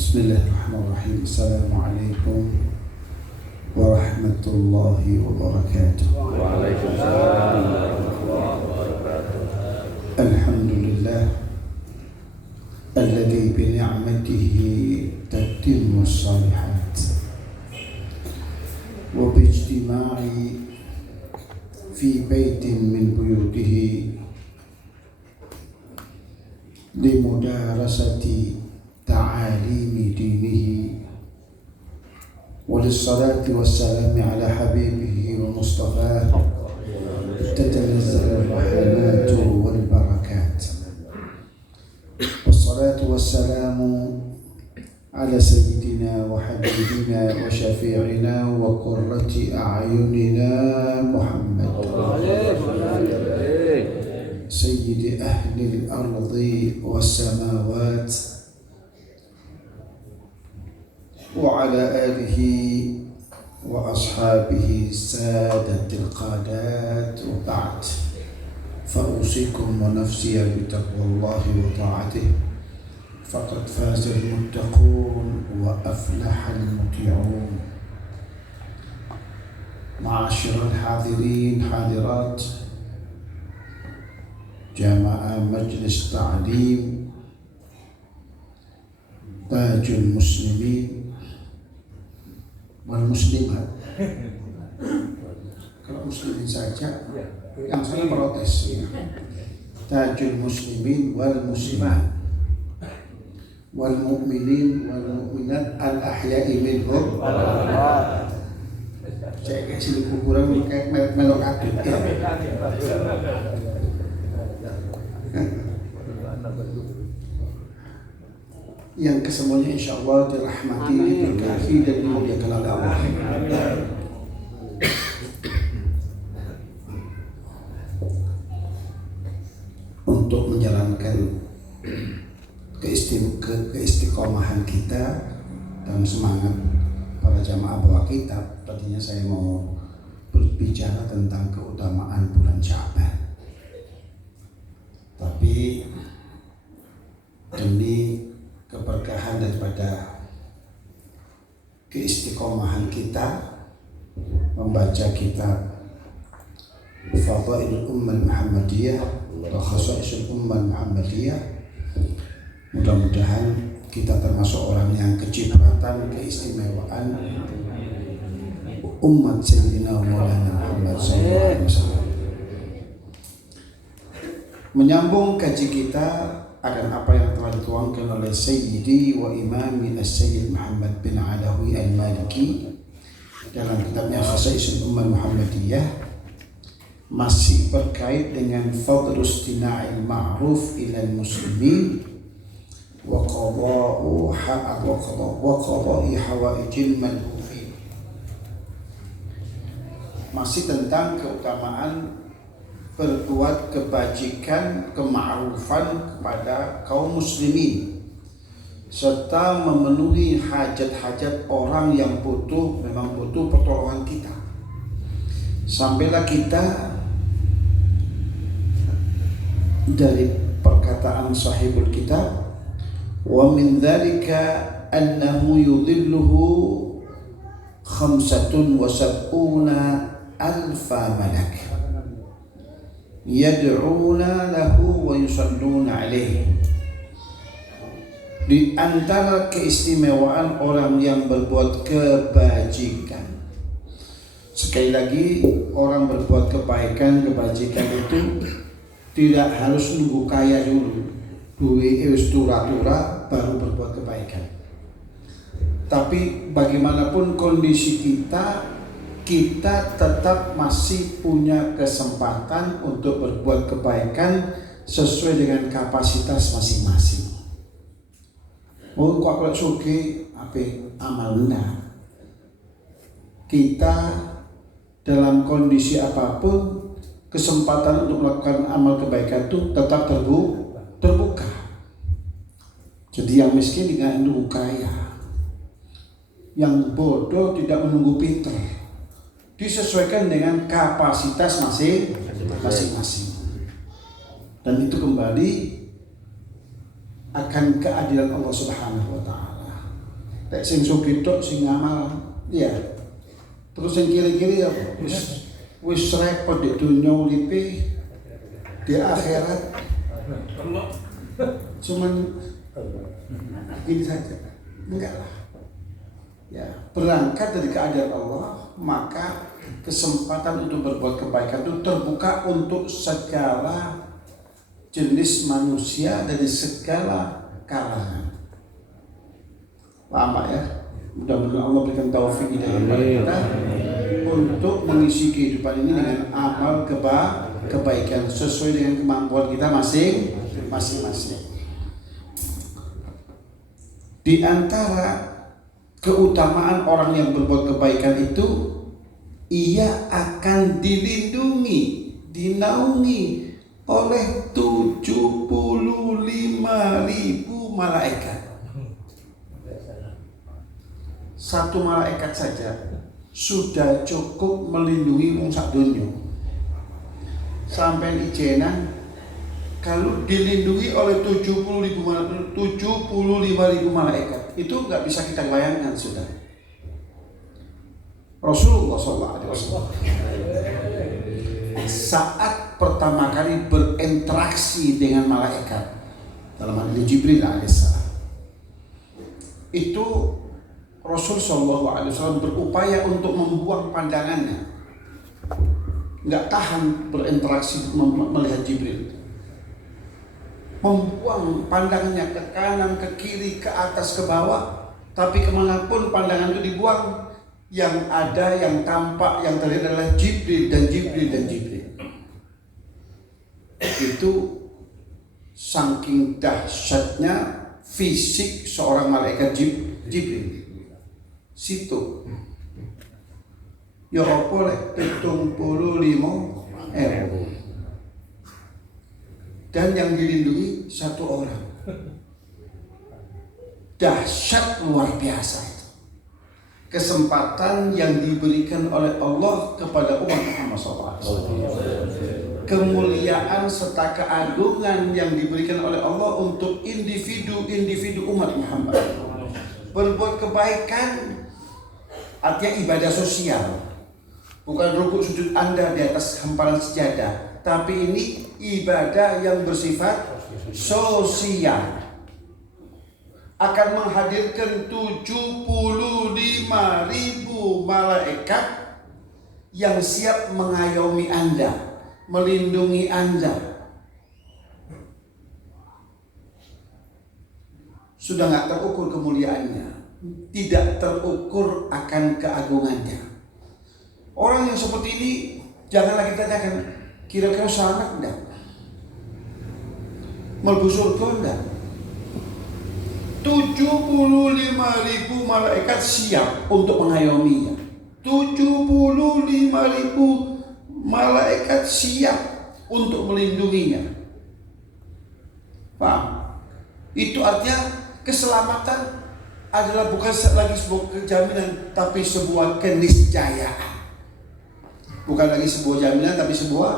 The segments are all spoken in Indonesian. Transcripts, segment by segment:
Bismillahirrahmanirrahim. Assalamualaikum warahmatullahi wabarakatuh. Waalaikumsalam warahmatullahi wabarakatuh. Alhamdulillah alladzi bi ni'matihi tatimmu shalihat wa bi ijtima'i fi baitin min buyutihi li mudarasati ta'alimi dinihi وللصلاة والسلام على حبيبه ومصطفاه تتنزل الرحمات والبركات والصلاة والسلام على سيدنا وحبيبنا وشفيعنا وقرة أعيننا محمد سيد أهل الأرض والسماوات وعلى آله وأصحابه سادة القادات وبعد فأوصيكم ونفسي بتقوى الله وطاعته فقد فاز المتقون وأفلح المطيعون. معاشر الحاضرين حاضرات جماعة مجلس تعليم تاج المسلمين wal muslimat. Kalau muslimin saja, yang saya protes ya. Tajul muslimin wal muslimat wal mu'minin wal mu'minat al ahya'i minhum. Saya kayak sini kuburan kayak melok adit ya. Yang kesemuanya insya Allah dirahmati, diberkahi dan dimuliakan oleh Allah. Untuk menjalankan keistiqomahan kita dan semangat para jamaah bawa kitab, tadinya saya mau berbicara tentang keutamaan bulan Sya'ban, tapi demi keberkahan daripada keistiqomahan kita membaca kitab Fadailul Ummah Muhammadiyah wa Khasaisul Ummah Muhammadiyah, mudah-mudahan kita termasuk orang yang kecipratan keistimewaan umat Sayyidina Maulana Muhammad SAW. Menyambung kaji kita akan apa yang telah dituangkan oleh Sayyidi wa Imami As-Sayyid Muhammad bin Alawi Al-Maliki dalam kitabnya Khasaisul Ummah Muhammadiyah, masih berkait dengan fadlus tina'il ma'ruf ilal muslimin wa qada'i hawaijil malhufin. Masih tentang keutamaan berbuat kebajikan, kema'rufan kepada kaum muslimin serta memenuhi hajat-hajat orang yang memang butuh pertolongan kita. Sampailah kita dari perkataan sahibul kitab, wa min dzalika annahu yudhilluhu 75 alfa malak yad'una lahu wa yusalluna alaihi. Di antara keistimewaan orang yang berbuat kebajikan, sekali lagi, orang berbuat kebajikan itu tidak harus nunggu kaya dulu, duwe tura-tura baru berbuat kebaikan. Tapi bagaimanapun kondisi kita tetap masih punya kesempatan untuk berbuat kebaikan sesuai dengan kapasitas masing-masing. Oh, kok kalau suki amalnya, kita dalam kondisi apapun kesempatan untuk melakukan amal kebaikan itu tetap terbuka. Jadi yang miskin tidak menunggu kaya, yang bodoh tidak menunggu pintar. Disesuaikan dengan kapasitas masing-masing. Dan itu kembali akan keadilan Allah Subhanahu wa taala. Tek sing sugih tok sing ngamal. Iya. Terus yang kiri-kiri ya wis repot di dunia uripe, di akhirat cuman gini saja. Enggak lah. Ya, berangkat dari keadaan Allah, maka kesempatan untuk berbuat kebaikan itu terbuka untuk segala jenis manusia dari segala kalangan. Paham Pak ya? Mudah-mudahan Allah berikan taufik hidayah kepada kita untuk mengisi kehidupan ini dengan amal kebaikan sesuai dengan kemampuan kita masing-masing. Di antara keutamaan orang yang berbuat kebaikan itu, ia akan dilindungi, dinaungi oleh 75.000 malaikat. Satu malaikat saja sudah cukup melindungi wong sak donya. Sampai ijenan kalau dilindungi oleh 75.000 malaikat, itu nggak bisa kita bayangkan sudah. Rasulullah SAW saat pertama kali berinteraksi dengan malaikat, dalam hal ini Jibril alaihissalam, itu Rasul SAW berupaya untuk membuang pandangannya, nggak tahan berinteraksi melihat Jibril, membuang pandangannya ke kanan, ke kiri, ke atas, ke bawah, tapi kemanapun pandangan itu dibuang, yang ada, yang tampak, yang terlihat adalah Jibril dan Jibril dan Jibril. Itu saking dahsyatnya fisik seorang malaikat Jibril. Situ ya apa 75.000 dan yang dilindungi satu orang. Dahsyat luar biasa itu. Kesempatan yang diberikan oleh Allah kepada umat Muhammad SAW. Kemuliaan serta keagungan yang diberikan oleh Allah untuk individu umat Muhammad. Berbuat kebaikan artinya ibadah sosial, bukan rukuk sujud Anda di atas hamparan sejadah, tapi ini ibadah yang bersifat sosial, akan menghadirkan 75.000 malaikat yang siap mengayomi Anda, melindungi Anda. Sudah nggak terukur kemuliaannya, tidak terukur akan keagungannya. Orang yang seperti ini janganlah kita tanyakan kira-kira selamat enggak, mlebu surga enggak. 75.000 malaikat siap untuk mengayominya. 75.000 malaikat siap untuk melindunginya. Paham? Itu artinya keselamatan adalah bukan lagi sebuah kejaminan, tapi sebuah keniscayaan. Bukan lagi sebuah jaminan, tapi sebuah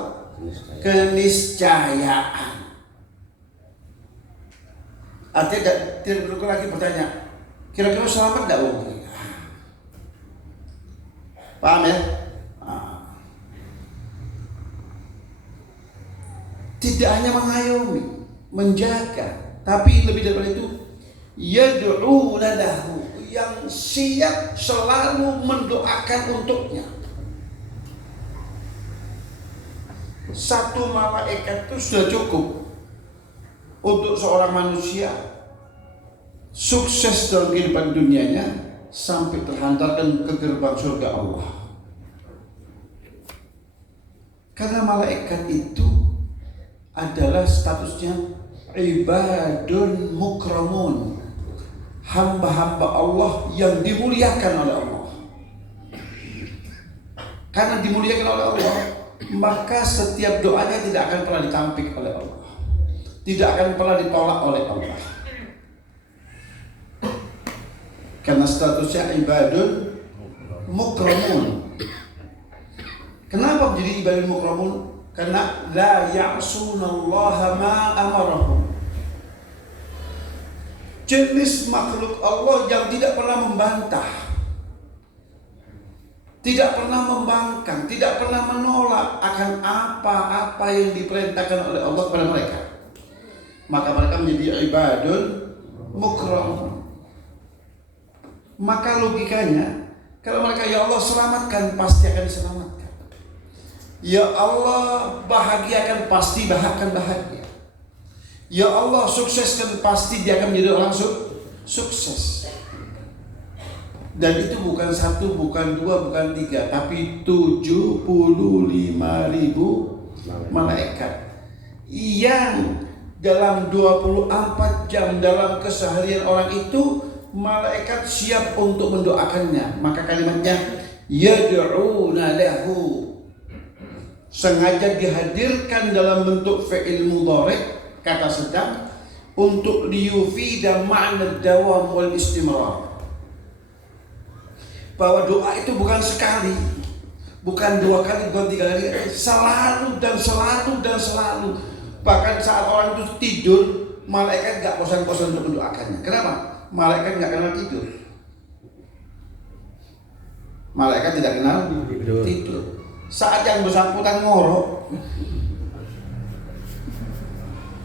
keniscayaan. Artinya tidak perlu lagi bertanya, kira-kira selamat tidak mungkin. Paham ya? Tidak hanya mengayomi, menjaga, tapi lebih daripada itu, yad'una lahu, yang siap selalu mendoakan untuknya. Satu malaikat itu sudah cukup untuk seorang manusia sukses dalam kehidupan dunianya sampai terhantarkan ke gerbang surga Allah. Karena malaikat itu adalah statusnya ibadun mukramun, hamba-hamba Allah yang dimuliakan oleh Allah. Karena dimuliakan oleh Allah, maka setiap doanya tidak akan pernah ditampik oleh Allah, tidak akan pernah ditolak oleh Allah. Karena statusnya ibadun mukramun. Kenapa menjadi ibadun mukramun? Karena la ya'sunallaha ma amarahum. jenis makhluk Allah yang tidak pernah membantah, tidak pernah membangkang, tidak pernah menolak akan apa-apa yang diperintahkan oleh Allah kepada mereka. Maka mereka menjadi ibadun mukram. Maka logikanya, kalau mereka ya Allah selamatkan, pasti akan diselamatkan. Ya Allah bahagiakan, pasti akan bahagia. Ya Allah sukseskan, pasti dia akan menjadi orang sukses. Dan itu bukan 1, bukan 2, bukan 3, tapi 75.000 malaikat yang dalam 24 jam dalam keseharian orang itu, malaikat siap untuk mendoakannya. Maka kalimatnya yad'una lahu, sengaja dihadirkan dalam bentuk fi'il mudhari', kata sedang, untuk liyufida ma'na dawam wal istimrar. Bahwa doa itu bukan sekali, bukan 2 kali, bukan 3 kali, selalu dan selalu dan selalu. Bahkan saat orang itu tidur, malaikat gak bosan-bosan untuk mendoakannya. Kenapa? Malaikat gak kenal tidur. Malaikat tidak kenal tidur. Saat yang bersangkutan ngorok,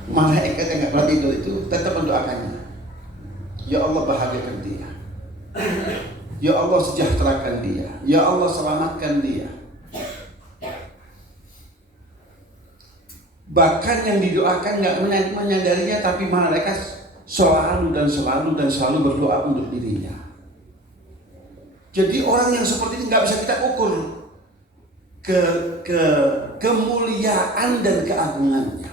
malaikat yang gak kenal tidur itu tetap mendoakannya. Ya Allah bahagiakan dia, ya Allah sejahterakan dia, ya Allah selamatkan dia. Bahkan yang didoakan gak menyadarinya, tapi malaikat selalu dan selalu dan selalu berdoa untuk dirinya. Jadi orang yang seperti ini gak bisa kita ukur kemuliaan dan keagungannya.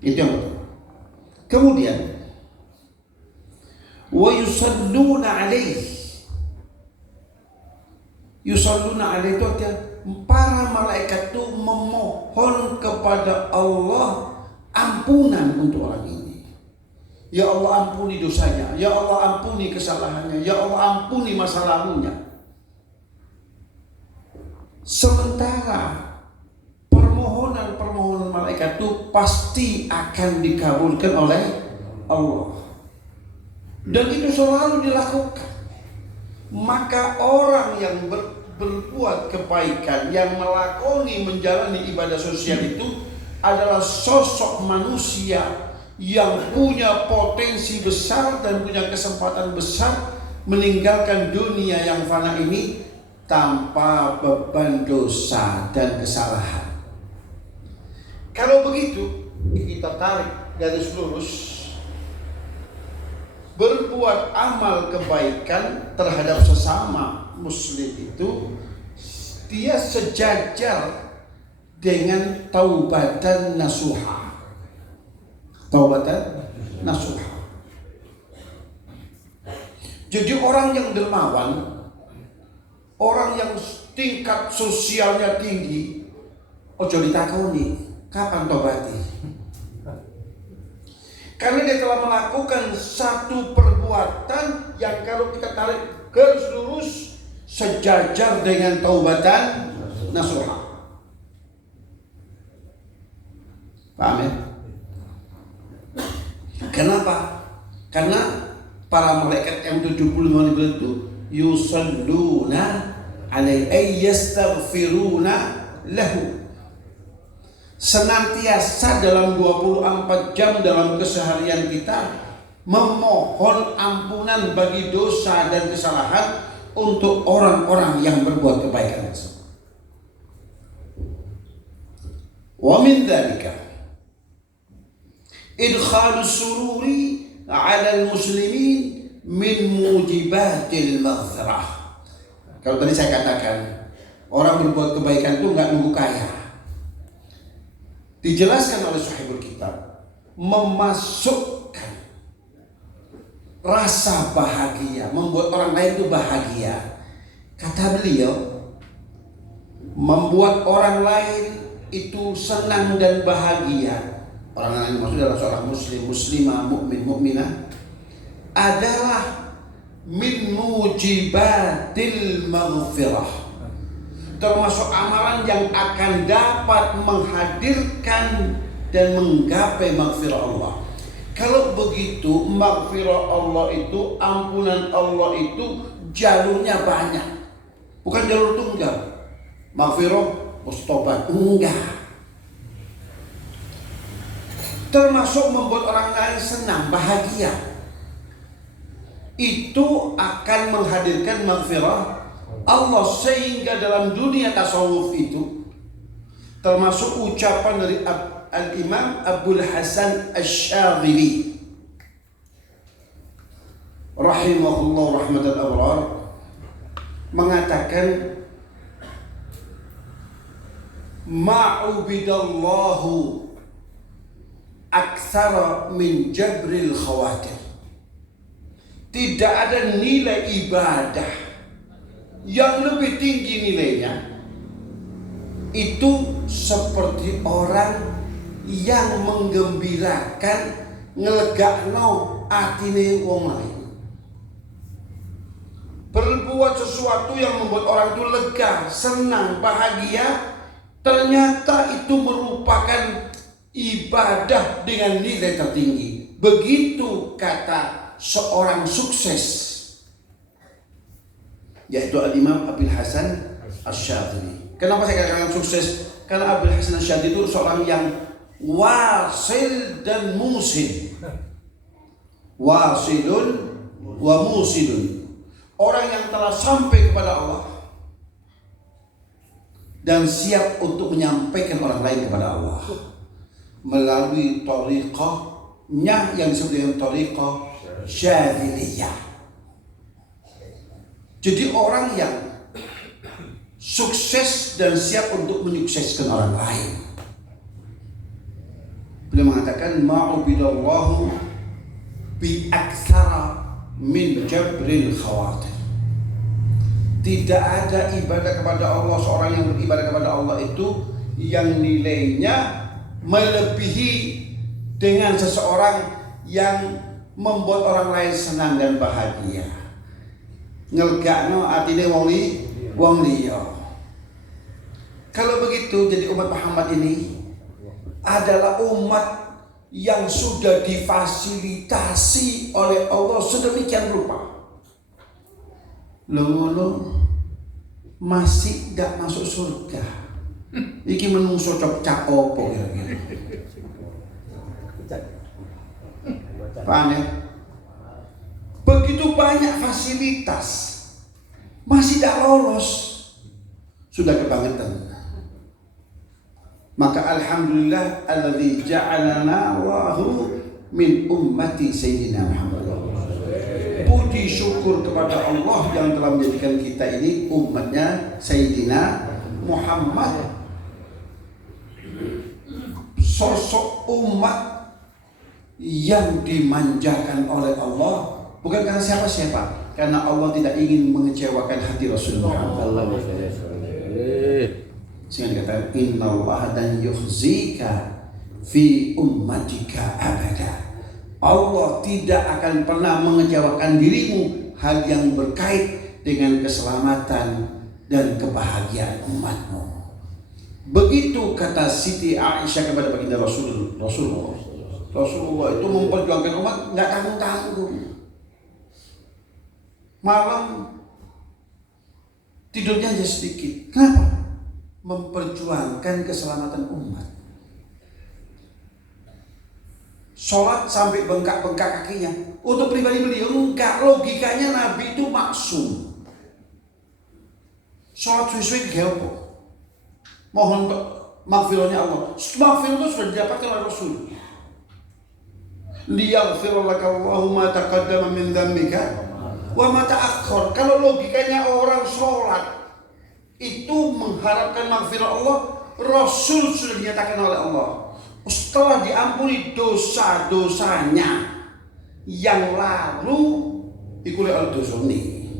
Itu yang betul. Kemudian wa yusalluna alaihi. Yusalluna alaihi itu artinya para malaikat itu memohon kepada Allah ampunan untuk orang ini. Ya Allah ampuni dosanya, ya Allah ampuni kesalahannya, ya Allah ampuni masa lalunya. Sementara permohonan malaikat itu pasti akan dikabulkan oleh Allah. Dan itu selalu dilakukan. Maka orang yang berbuat kebaikan, yang melakoni menjalani ibadah sosial itu adalah sosok manusia yang punya potensi besar dan punya kesempatan besar meninggalkan dunia yang fana ini tanpa beban dosa dan kesalahan. Kalau begitu, kita tarik garis lurus. Berbuat amal kebaikan terhadap sesama muslim itu, dia sejajar dengan taubatan nasuha. Taubatan nasuha. Jadi orang yang dermawan, orang yang tingkat sosialnya tinggi, ojo ditakoni kapan tobatnya. Karena dia telah melakukan satu perbuatan yang kalau kita tarik garis lurus sejajar dengan taubatan nasuha. Paham ya? Kenapa? Karena para malaikat yang 75.000 itu yusalluna alaihi ay yastaghfiruna lahu. Senantiasa dalam 24 jam dalam keseharian kita memohon ampunan bagi dosa dan kesalahan untuk orang-orang yang berbuat kebaikan tersebut. Wa min dzalika idkhalus sururi 'ala al-muslimin min mujibatil maghfirah. Kalau tadi saya katakan orang berbuat kebaikan itu enggak nunggu kaya. Dijelaskan oleh Sahibul Kitab, memasukkan rasa bahagia, membuat orang lain itu bahagia. Kata beliau, membuat orang lain itu senang dan bahagia. Orang lain maksudnya adalah seorang muslim, muslimah, mukmin, mukminah, adalah min mujibatil maghfirah. Termasuk amalan yang akan dapat menghadirkan dan menggapai maghfirah Allah. Kalau begitu, maghfirah Allah itu, ampunan Allah itu jalurnya banyak. Bukan jalur tunggal. Maghfirah, tobat. Enggak. Termasuk membuat orang lain senang, bahagia. Itu akan menghadirkan maghfirah Allah, sehingga dalam dunia tasawuf itu termasuk ucapan dari Al-Imam Abul Hasan Asy-Syadzili rahimahullah rahmatal abrar mengatakan, ma'ubidallahu aktsara min jabril khawatir. Tidak ada nilai ibadah yang lebih tinggi nilainya itu seperti orang yang menggembirakan ngelegakno atine wong lain. Berbuat sesuatu yang membuat orang itu lega, senang, bahagia, ternyata itu merupakan ibadah dengan nilai tertinggi. Begitu kata seorang sukses, yaitu Al-Imam Abul Hasan Asy-Syadzili. Kenapa saya katakan sukses? Karena Abul Hasan Asy-Syadzili itu seorang yang wasil dan musil. Wasilun wa musilun. Orang yang telah sampai kepada Allah dan siap untuk menyampaikan orang lain kepada Allah melalui thariqahnya yang disebut dengan thariqah Syadziliyah. Jadi orang yang sukses dan siap untuk menyukseskan orang lain. Beliau mengatakan, ma'ubidallahu bi aktsara min jabril khawatir. Tidak ada ibadah kepada Allah, seorang yang beribadah kepada Allah itu yang nilainya melebihi dengan seseorang yang membuat orang lain senang dan bahagia. Ngelegakno atine wong liya. Kalau begitu, jadi umat Muhammad ini adalah umat yang sudah difasilitasi oleh Allah sedemikian rupa. Lo masih tidak masuk surga. Iki menungso cak opo kira-kira. Paham ya? Begitu banyak fasilitas masih tidak lolos, sudah kebangetan. Maka alhamdulillah alladzi ja'alana Allahu min ummati sayyidina Muhammad. Puji syukur kepada Allah yang telah menjadikan kita ini umatnya Sayyidina Muhammad. Sosok umat yang dimanjakan oleh Allah, bukan karena siapa-siapa, karena Allah tidak ingin mengecewakan hati Rasulullah Muhammad. Sehingga dikatakan, innallaha lan yukhzika fi ummatika abada. Allah tidak akan pernah mengecewakan dirimu hal yang berkait dengan keselamatan dan kebahagiaan umatmu. Begitu kata Siti Aisyah kepada baginda Rasulullah. Rasulullah itu memperjuangkan umat nggak tanggung-tanggung. Malam tidurnya hanya sedikit. Kenapa? Memperjuangkan keselamatan umat. Sholat sampai bengkak-bengkak kakinya. Untuk pribadi beliau enggak, logikanya Nabi itu maksum. Sholat suwi-suwi ke apa? Mohon maghfirahnya Allah. Maghfirah itu sudah didapatkan oleh Rasul. Liyaghfir laka Allahu ma taqaddama min dzambika wa ma ta'akhkhar. Kalau logikanya orang sholat itu mengharapkan maghfirah Allah, Rasul sudah dinyatakan oleh Allah setelah diampuni dosa-dosanya yang lalu ikut oleh dosa ini.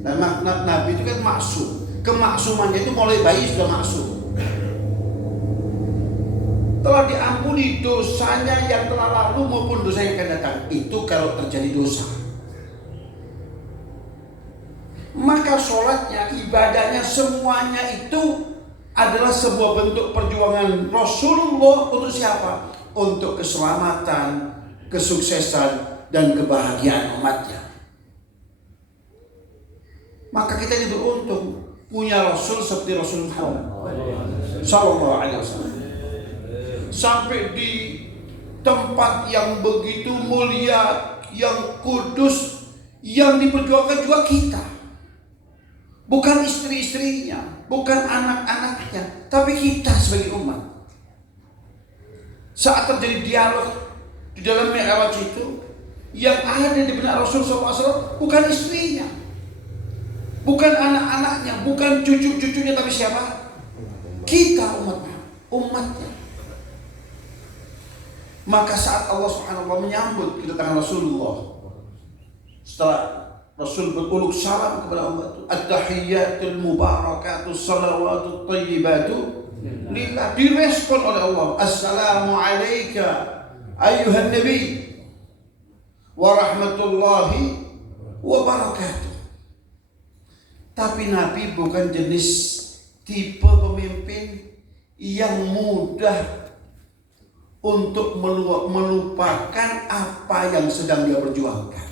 Dan Nabi itu kan maksum. Kemaksumannya itu mulai bayi sudah maksum. Telah diampuni dosanya yang telah lalu maupun dosa yang akan datang. Itu kalau terjadi dosa. Maka sholatnya, ibadahnya, semuanya itu adalah sebuah bentuk perjuangan Rasulullah untuk siapa? Untuk keselamatan kesuksesan dan kebahagiaan umatnya. Maka kita ini beruntung punya Rasul seperti Rasul Muhammad Sallallahu Alaihi Wasallam. Sampai di tempat yang begitu mulia, yang kudus, yang diperjuangkan juga kita. Bukan istri-istrinya, bukan anak-anaknya, tapi kita sebagai umat. Saat terjadi dialog di dalam Mi'raj itu, yang ada di benak Rasul SAW bukan istrinya, bukan anak-anaknya, bukan cucu-cucunya, tapi siapa? Kita umatnya. Maka saat Allah Subhanahu wa ta'ala menyambut kedatangan Rasulullah, setelah Rasul beruluk salam kepada umat itu, at-tahiyyatul mubarakatus salawatut thayyibatu lillah, direspon oleh Allah, assalamu alayka ayyuhan nabi wa rahmatullahi wa barakatuh. Tapi Nabi bukan jenis tipe pemimpin yang mudah untuk melupakan apa yang sedang dia perjuangkan.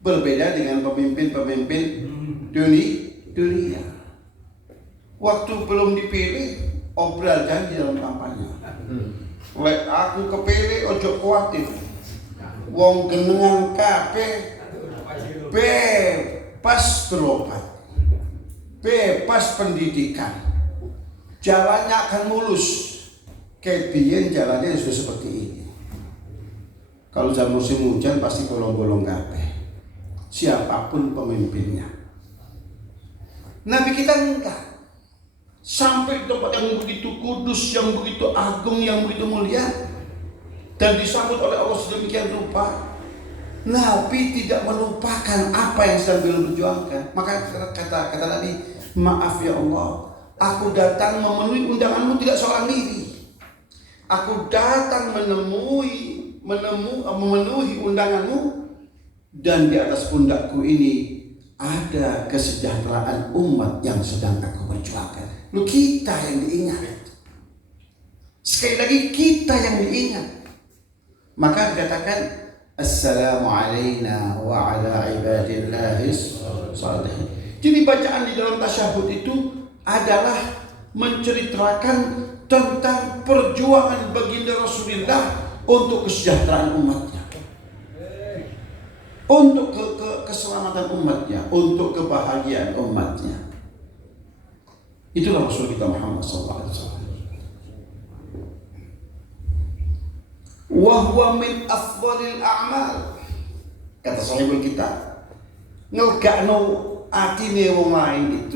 Berbeda dengan pemimpin-pemimpin dunia. Waktu belum dipilih, obral janji dalam kampanye. Lek aku kepilih, ojo kuatir. Wong genengan kabeh bebas berobat, bebas pendidikan, jalannya akan mulus. Kayak biyen jalannya sudah seperti ini. Kalau jam musim hujan pasti bolong-bolong kabeh, siapapun pemimpinnya. Nabi kita enggak. Sampai tempat yang begitu kudus, yang begitu agung, yang begitu mulia, dan disambut oleh Allah sedemikian rupa, Nabi tidak melupakan apa yang sedang beliau perjuangkan. Maka kata Nabi, maaf ya Allah, aku datang memenuhi undanganmu tidak seorang diri. Aku datang memenuhi undanganmu, dan di atas pundakku ini ada kesejahteraan umat yang sedang aku perjuangkan. Lu kita yang diingat. Sekali lagi kita yang diingat. Maka dikatakan assalamu alayna wa ala ibadillahis shalihin. Jadi bacaan di dalam tasyahud itu adalah menceritakan tentang perjuangan baginda Rasulullah untuk kesejahteraan umatnya, untuk keselamatan umatnya, untuk kebahagiaan umatnya. Itulah Rasul kita Muhammad SAW. Wa huwa min afdhalil a'mal. Kata sahibul kitab, ngelgakno atine wong lain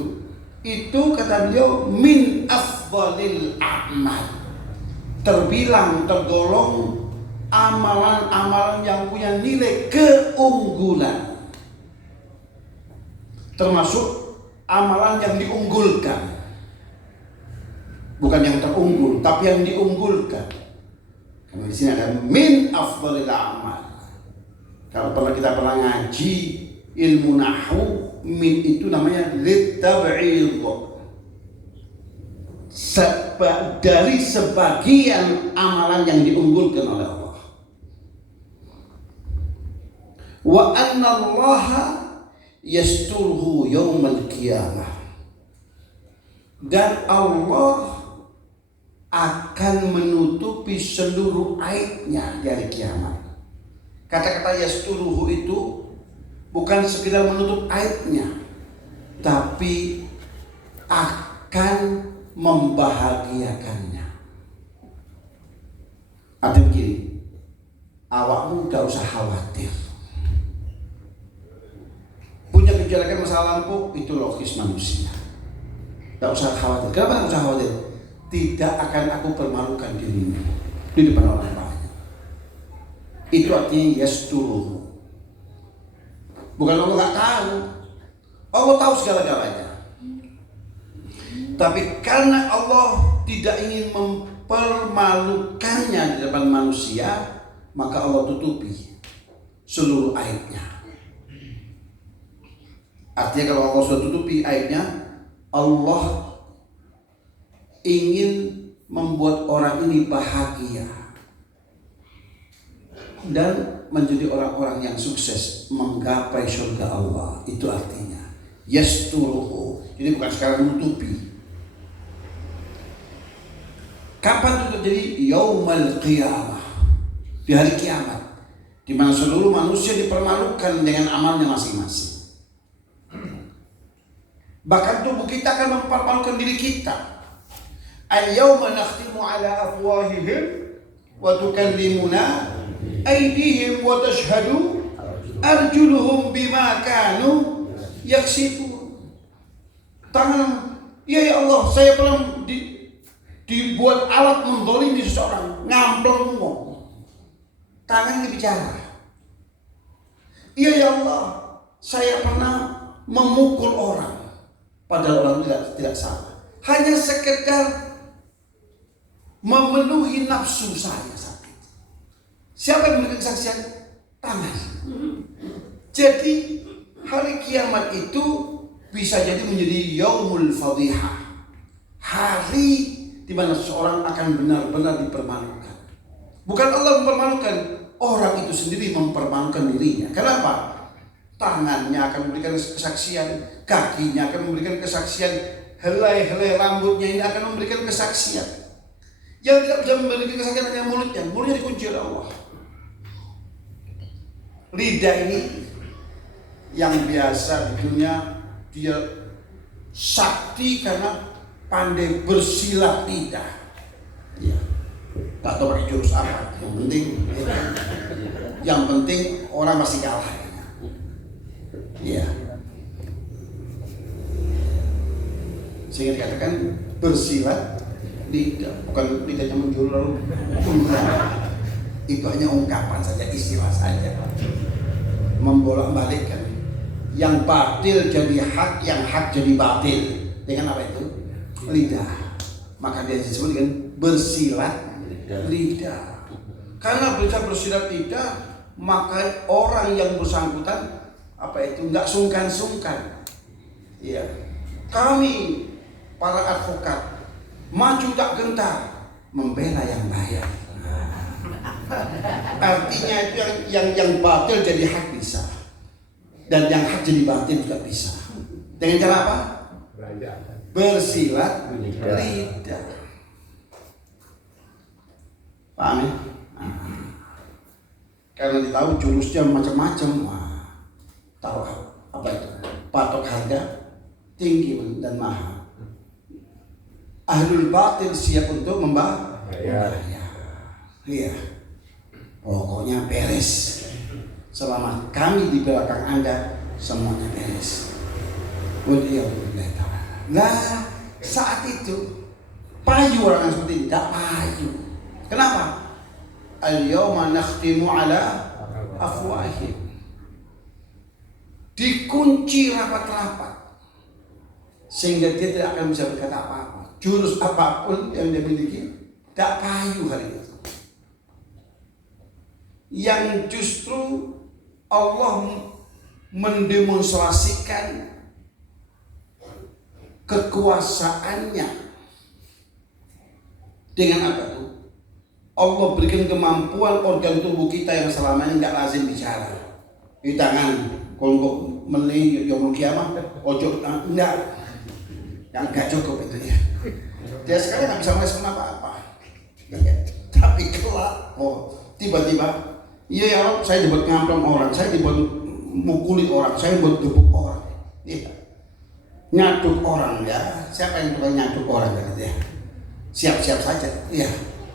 itu kata beliau min afdhalil a'mal, tergolong amalan-amalan yang punya nilai keunggulan, termasuk amalan yang diunggulkan, bukan yang terunggul tapi yang diunggulkan. Karena di sini ada min afdhalil a'mal. Kalau kita pernah ngaji ilmu nahwu, min itu namanya litab'id, dari sebagian amalan yang diunggulkan oleh Allah. Wa anna Allah yasturuhu yaumal qiyamah, dan Allah akan menutupi seluruh aibnya di hari kiamat. Kata-kata yasturuhu itu bukan sekedar menutup aibnya, tapi akan membahagiakannya. Artinya begini, awakmu gak usah khawatir. Punya gejala masalah lampu, itu logis manusia. Gak usah khawatir. Kenapa gak usah khawatir? Tidak akan aku permalukan dirimu di depan orang lain. Itu artinya yasturuhu. Bukan Allah gak tahu, Allah tahu segala-galanya. Tapi karena Allah tidak ingin mempermalukannya di depan manusia, maka Allah tutupi seluruh aibnya. Artinya kalau Allah sudah tutupi aibnya, Allah ingin membuat orang ini bahagia, dan menjadi orang-orang yang sukses menggapai surga Allah. Itu artinya yasturuhu. Jadi bukan sekarang menutupi. Kapan itu terjadi? Yaumal qiyamah, di hari kiamat, di mana seluruh manusia dipermalukan dengan amalnya masing-masing. Bahkan tubuh kita akan mempermalukan diri kita. Al-yawma nakhtimu ala afwahihim wa tukallimuna aydihim wa tashhadu arjuluhum bima kanu yaksibun. Tangan, ya Allah, saya pernah dibuat alat mendolimi seseorang, ngamplong ngomong. Tangan bicara. Iya ya Allah, saya pernah memukul orang, padahal orang tidak salah. Hanya sekedar memenuhi nafsu saya saat itu. Siapa yang memberikan kesaksian? Tangan. Jadi hari kiamat itu bisa jadi menjadi yaumul fadhihah, hari di mana seseorang akan benar-benar dipermalukan. Bukan Allah mempermalukan, orang itu sendiri mempermalukan dirinya. Kenapa? Tangannya akan memberikan kesaksian, kakinya akan memberikan kesaksian, helai-helai rambutnya ini akan memberikan kesaksian. Yang tidak bisa memberikan kesaksian hanya mulutnya dikunci oleh Allah. Lidah ini yang biasa di dunia dia sakti karena pandai bersilat lidah. Ya. Tak tahu pakai jurus apa. Yang penting orang masih kalah. Ya. Sehingga dikatakan bersilat lidah, bukan lidahnya menjulur lalu. Itu hanya ungkapan saja, istilah saja. Membolak-balikkan. Yang batil jadi hak, yang hak jadi batil. Dengan apa itu? Lidah. Maka dia disebut dengan bersilat lidah. Karena bisa bersilat lidah, maka orang yang bersangkutan nggak sungkan-sungkan. Ya, kami para advokat maju tak gentar membela yang bayar. Artinya itu yang batil jadi hak bisa, dan yang hak jadi batil juga bisa. Dengan cara apa? Bersilat lidah. Paham ya? Karena ditahu jurusnya macam-macam. Tahu apa itu? Patok harga tinggi dan mahal. Ahlul batil siap untuk membayar. Iya. Pokoknya beres. Selama kami di belakang Anda, semuanya beres. Nah, saat itu payu orang yang seperti ini, tidak payu. Kenapa? Al-yawma nakhtimu ala afwahihim. Dikunci rapat-rapat sehingga dia tidak akan bisa berkata apa-apa. Jurus apapun yang dia miliki tidak payu hari itu. Yang justru Allah mendemonstrasikan kekuasaannya dengan apa itu? Allah berikan kemampuan organ tubuh kita yang selama ini tidak lazim bicara. Di tangan, kalau meli yaumul kiamah, ojo enggak, yang enggak cukup itu ya. Dia sekarang nggak bisa merespon apa-apa. Tapi kelak, tiba-tiba, iya ya Rob, saya dibuat ngamplong orang, saya dibuat mukuli orang, saya dibuat gebuk orang. Iya. Nyaduk orang ya, siapa yang tukang nyaduk orang gitu ya? Siap-siap saja, iya.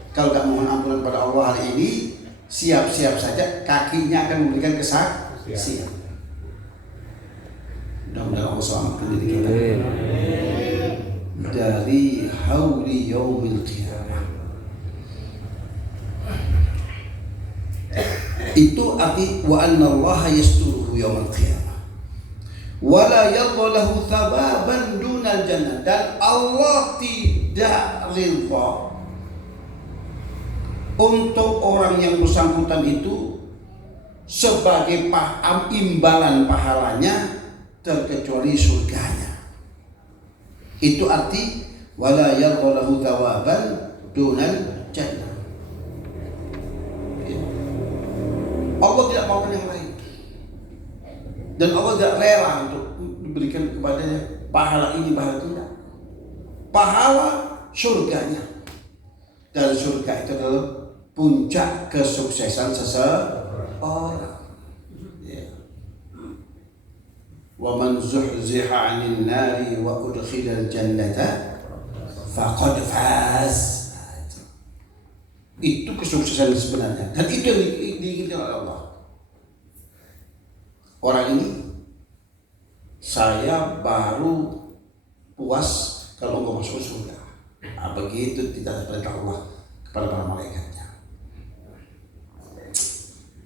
Kalau nggak mohon ampunan pada Allah hari ini, siap-siap saja, kakinya akan memberikan kesaksian. Mudah-mudahan Allah selamatkan diri kita dari hauli yaumil qiyamah. Itu arti wa anna Allah yasturuhu yaumil qiyamah. Wala yadlahu thababan dunal jannah, dan Allah tidak ridha untuk orang yang bersangkutan itu sebagai imbalan pahalanya terkecuali surganya. Itu arti wala yadlahu thawaban dunal jannah. dermawan yang lain. Dan Allah tidak rela untuk diberikan kepadanya pahala ini, pahala itu tidak. Pahala surganya. Dan surga itu adalah puncak kesuksesan seseorang. Ya. Wa man zuhziha 'anil nari wa udkhilal jannata faqad faz. Itu kesuksesan sebenarnya, dan itu yang diinginkan oleh Allah. Orang ini, saya baru puas kalau engkau masuk surga. Nah, begitu tidak perintah Allah kepada para malaikatnya.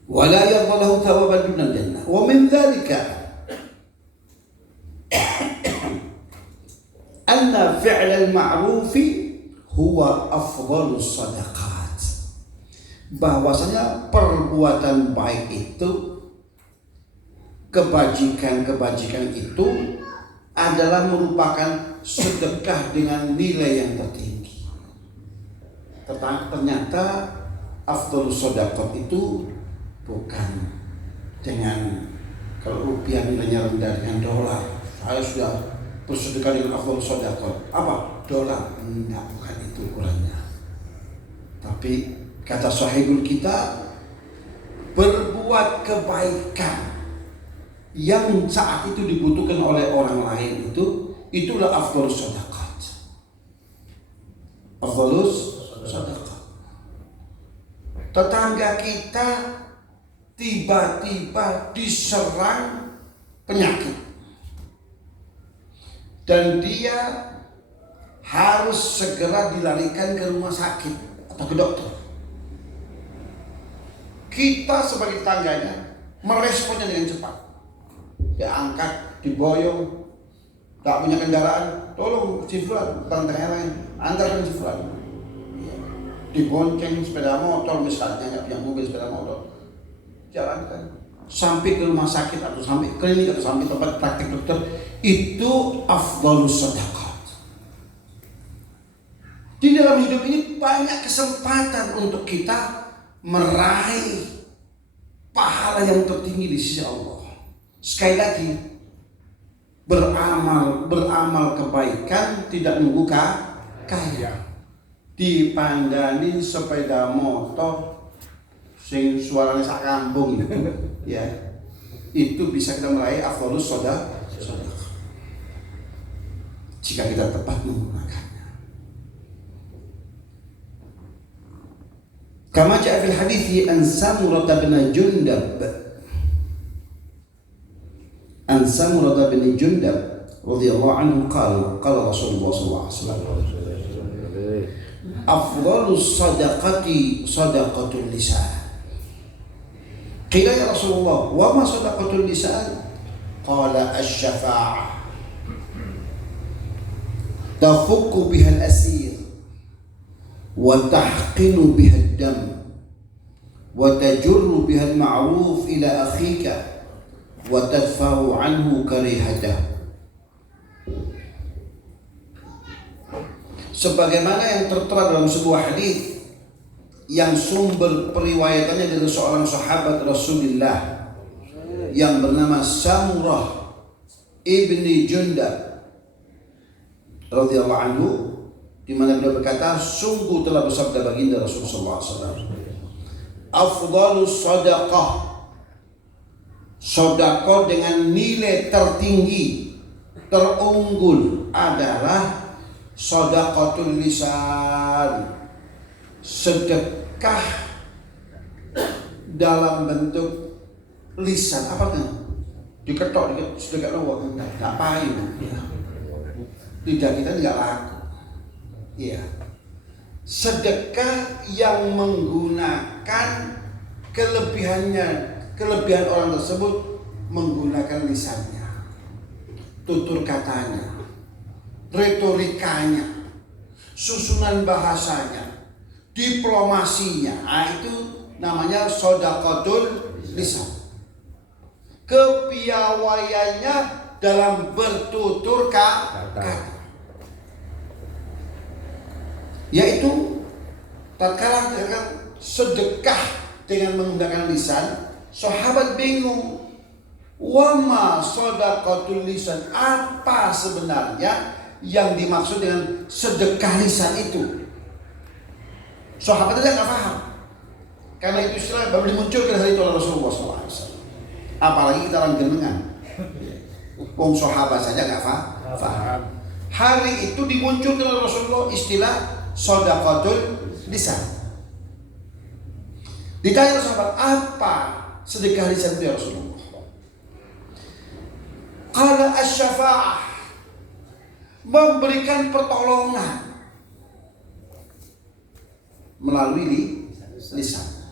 Wala yadhallahu thawaban dunal jannah. Wa min dzalika anna fi'lal ma'rufi huwa afdhalus sadaqat. Bahwasanya perbuatan baik itu, kebajikan itu adalah merupakan sedekah dengan nilai yang tertinggi. Ternyata afdhalus sadaqat itu bukan dengan, kalau rupiah nilainya rendah dengan dolar, saya sudah bersedekah dengan afdhalus sadaqat. Apa? Dolar? Enggak, bukan itu ukurannya. Tapi kata sahibul kita, berbuat kebaikan yang saat itu dibutuhkan oleh orang lain itulah afdhalus sadaqat. Afdhalus sadaqat. Tetangga kita tiba-tiba diserang penyakit dan dia harus segera dilarikan ke rumah sakit atau ke dokter. Kita sebagai tetangganya meresponnya dengan cepat. Dia angkat, diboyong, tak punya kendaraan, tolong si Fulan, tantangnya lain, antarkan si Fulan. Dibonceng sepeda motor misalnya, nggak punya mobil, sepeda motor, jalankan sampai ke rumah sakit atau sampai klinik atau sampai tempat praktik dokter. Itu afdhalus sadaqat. Di dalam hidup ini banyak kesempatan untuk kita meraih pahala yang tertinggi di sisi Allah. Sekali lagi, beramal kebaikan tidak nunggu kaya. Dipandani sepeda motor sing suaranya sak kampung itu, ya, itu bisa kita meraih afdhalus sadaqah jika kita tepat menggunakannya. Kama ja'a fil hadithi an Samurah bin Jundab radhiyallahu anhu qala Rasulullah sallallahu alaihi wasallam afdhalus sadaqati sadaqatul lisan. Qila ya Rasulullah, wa ma sadaqatul lisan? Qala asy-syafa'ah tafukku biha al-asir wa tahqinu biha ad-dam wa tajurru biha al-ma'ruf ila akhika wa tadfa'u anhu karihatahu. Sebagaimana yang tertera dalam sebuah hadis yang sumber periwayatannya dari seorang sahabat Rasulullah yang bernama Samurah ibni Jundab radhiyallahu anhu, di mana beliau berkata, sungguh telah bersabda baginda Rasulullah SAW, afdhalus sadaqah, sedekah dengan nilai tertinggi, terunggul adalah sadaqatul lisan, sedekah dalam bentuk lisan. Apa kan? Diketok sedekah doang, enggak payu. Lidah kita enggak laku. Iya. Sedekah yang menggunakan kelebihan orang tersebut menggunakan lisannya, tutur katanya, retorikanya, susunan bahasanya, diplomasinya. Itu namanya shadaqatul lisan. Kepiawaiannya dalam bertutur kata. Yaitu tatkala sedekah dengan menggunakan lisan, Sahabat bingung. Wama shadaqatul lisan, apa sebenarnya yang dimaksud dengan sedekah lisan itu? Sahabat tidak paham. Karena itu istilah baru dimunculkan hari itu oleh Rasulullah SAW. Apalagi kita orang jenengan. Sahabat saja nggak paham. Hari itu dimunculkan oleh Rasulullah istilah shadaqatul lisan. Ditanya sahabat, apa sedekah lisan itu ya Rasulullah? Qala asy-syafa'ah, memberikan pertolongan melalui lisan.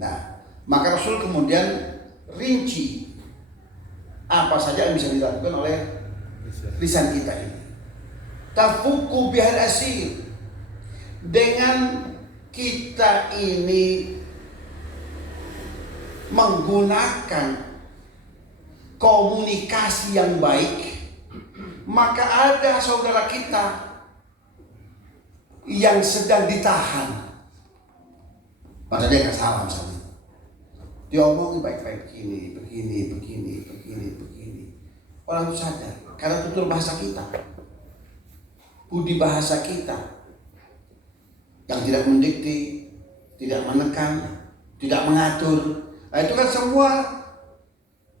Nah, maka Rasul kemudian rinci apa saja yang bisa dilakukan oleh lisan kita ini. Tafukku bihal asir, dengan kita ini menggunakan komunikasi yang baik, maka ada saudara kita yang sedang ditahan, padahal dia nggak salah misalnya, dia omong baik-baik begini, orang itu sadar karena tutur bahasa kita, budi bahasa kita yang tidak mendikte, tidak menekan, tidak mengatur. Nah, itu kan semua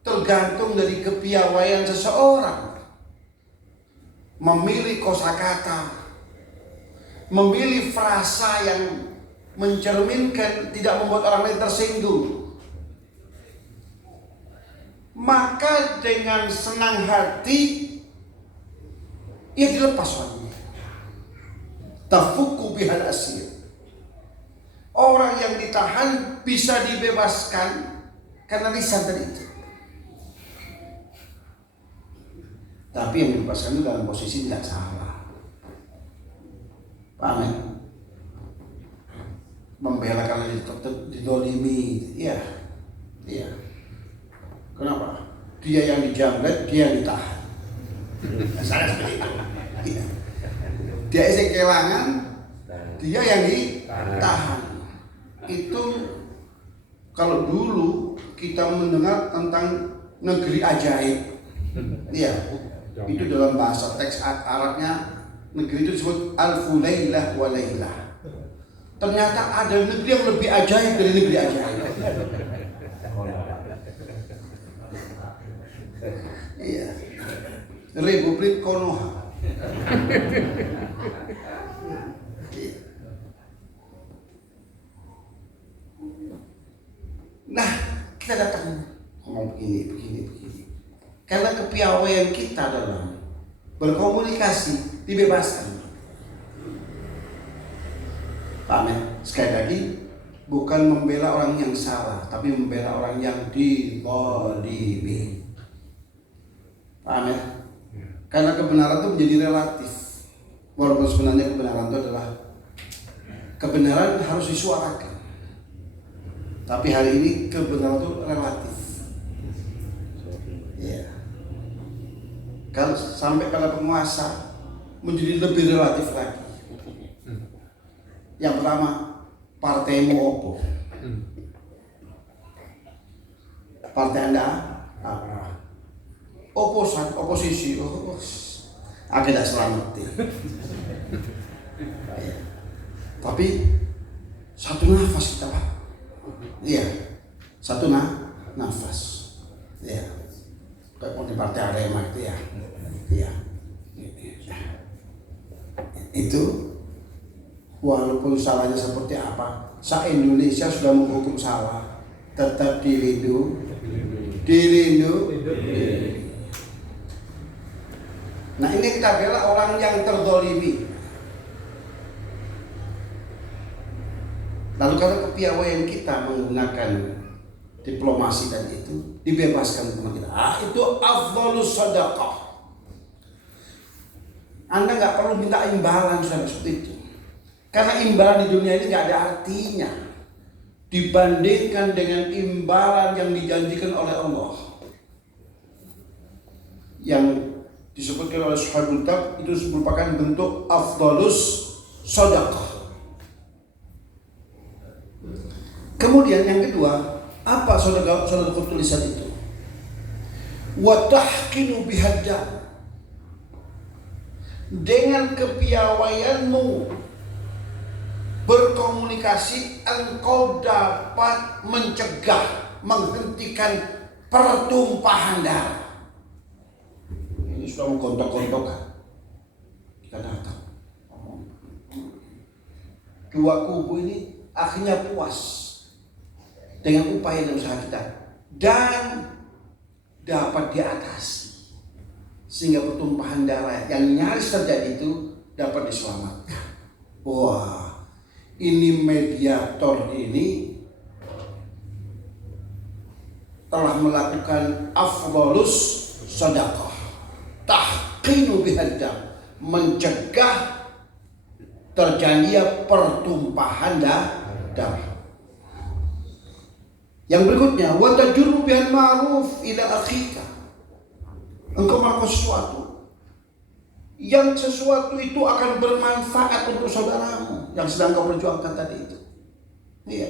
tergantung dari kepiawaian seseorang memilih kosakata, memilih frasa yang mencerminkan tidak membuat orang lain tersinggung. Maka dengan senang hati ia dilepas suaminya. Tafukku bihal asir, orang yang ditahan bisa dibebaskan karena lisan tadi itu. Tapi yang dibebaskan itu dalam posisi tidak salah. Paham ya? Membela karena didolimi. Iya. Kenapa? Dia yang dijamret, dia yang ditahan. Salah seperti itu. Iya. Dia isi kehilangan, dia yang ditahan. Itu kalau dulu kita mendengar tentang negeri ajaib. Iya. Itu dalam bahasa teks Arabnya negeri itu disebut Al-Fulailah wa Lailah. Ternyata ada negeri yang lebih ajaib dari negeri ajaib. Iya. Republik Konoha. Nah, kita datang ngomong begini. Karena kepiawaian kita dalam berkomunikasi dibebaskan. Paham ya? Sekali lagi, bukan membela orang yang salah, tapi membela orang yang dizalimi. Paham ya? Karena kebenaran itu menjadi relatif. Walaupun sebenarnya kebenaran itu adalah kebenaran harus disuarakan. Tapi hari ini kebenaran itu relatif. Ya. Kalau sampai pada penguasa menjadi lebih relatif lagi. Yang pertama, partaimu opo? Partai Anda apa? Oposisi. Agak tidak selamat. Ya. Tapi satu nafas kita, Pak. Iya, satu nafas. Iya. Kayak di partai Arema itu ya. Iya. Itu walaupun salahnya seperti apa, se-Indonesia sudah menghukum salah, tetap dilindungi. Nah, ini kita bela orang yang terzalimi. Lalu karena kepiawaian kita menggunakan diplomasi tadi itu, dibebaskan teman kita. Itu afdhalus shadaqah. Anda nggak perlu minta imbalan seperti itu. Karena imbalan di dunia ini nggak ada artinya dibandingkan dengan imbalan yang dijanjikan oleh Allah. Yang disebutkan oleh Sahabul Tab itu merupakan bentuk afdhalus shadaqah. Kemudian yang kedua, Apa saudara tulisan itu? Wa tahqinu bihadda, dengan kepiawaianmu berkomunikasi engkau dapat mencegah, menghentikan pertumpahan darah. Ini sudah menggontok-gontokan. Kita datang. Dua kubu ini akhirnya puas dengan upaya dan usaha kita dan dapat diatasi, sehingga pertumpahan darah yang nyaris terjadi itu dapat diselamatkan. Wah, ini mediator ini telah melakukan afdhalus shadaqah, tahqinu bihadam, mencegah terjadinya pertumpahan darah. Yang berikutnya, wa tajurru bil ma'ruf ila akhika. Engkau melakukan sesuatu itu akan bermanfaat untuk saudaramu yang sedang kau perjuangkan tadi itu. Iya.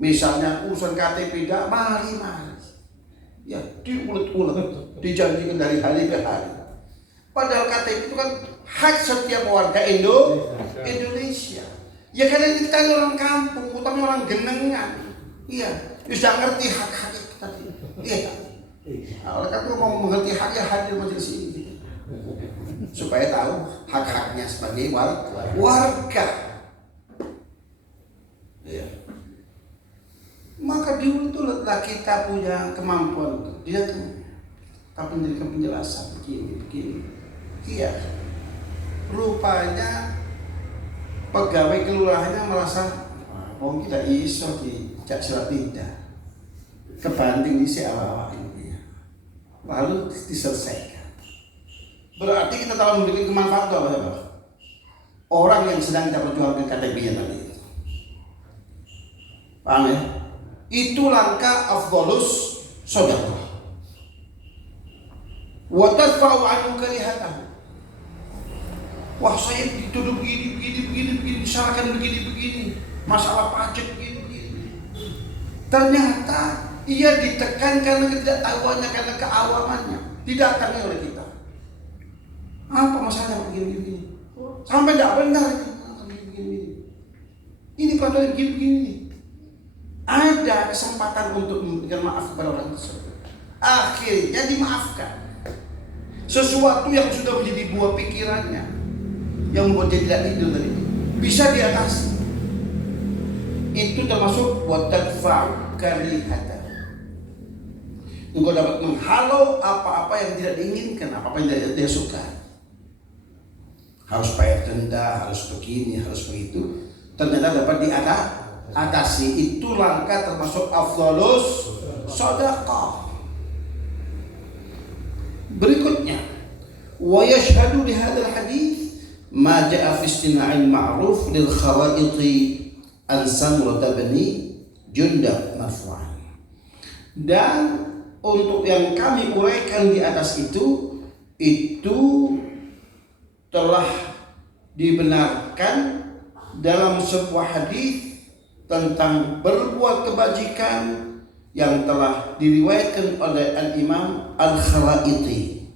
Misalnya urusan KTP mari. Ya, diulet-ulet, dijanjikan dari hari ke hari. Padahal KTP itu kan hak setiap warga Indonesia. Ya karena kita orang kampung, utamanya orang genengan. Iya. Bisa ngerti hak-hak kita. Iya. Oleh karena itu mau mengerti hak ya hadir majelis ini supaya tahu hak-haknya sebagai warga. Iya. Maka dulu itu letak kita punya kemampuan untuk dia tapi memberikan penjelasan begini. Iya. Rupanya pegawai kelurahannya merasa kita iso dicak surat tidak kebanting di awal ini, lalu diselesaikan. Berarti kita telah memberikan kemanfaatan apa ya, Pak? Orang yang sedang kita perjuangkan KTP-nya tadi itu. Paham ya? Itu langkah afdhalus shadaqah. Wa tadfa'u 'anhu karihatahu. Wah, saya dituduh begini, disalahkan begini. Masalah pajak begini. Ternyata ia ditekan karena ketidaktahuannya, karena keawamannya, didatangi oleh kita. Apa masalahnya begini? Sampai tidak benar begini. Ini padahal begini. Ada kesempatan untuk memberikan maaf kepada orang tersebut. Akhirnya dimaafkan. Sesuatu yang sudah menjadi buah pikirannya, yang membuat dia tidak tidur tadi, bisa diatasi. Itu termasuk wa tadfa'u karihata. Engkau dapat menghalau apa-apa yang tidak diinginkan, apa-apa yang tidak dia suka. Harus bayar denda, harus begini, harus begitu. Ternyata dapat diatasi. Itu langkah termasuk afdhalus shadaqah. Berikutnya, wa yashhadu li hadzal hadits ma jaa fi istina'il ma'ruf lil khawaiti an Samurah bin Jundab marfu'an. Dan untuk yang kami uraikan di atas itu telah dibenarkan dalam sebuah hadis tentang berbuat kebajikan yang telah diriwayatkan oleh Al-Imam Al-Kharaiti,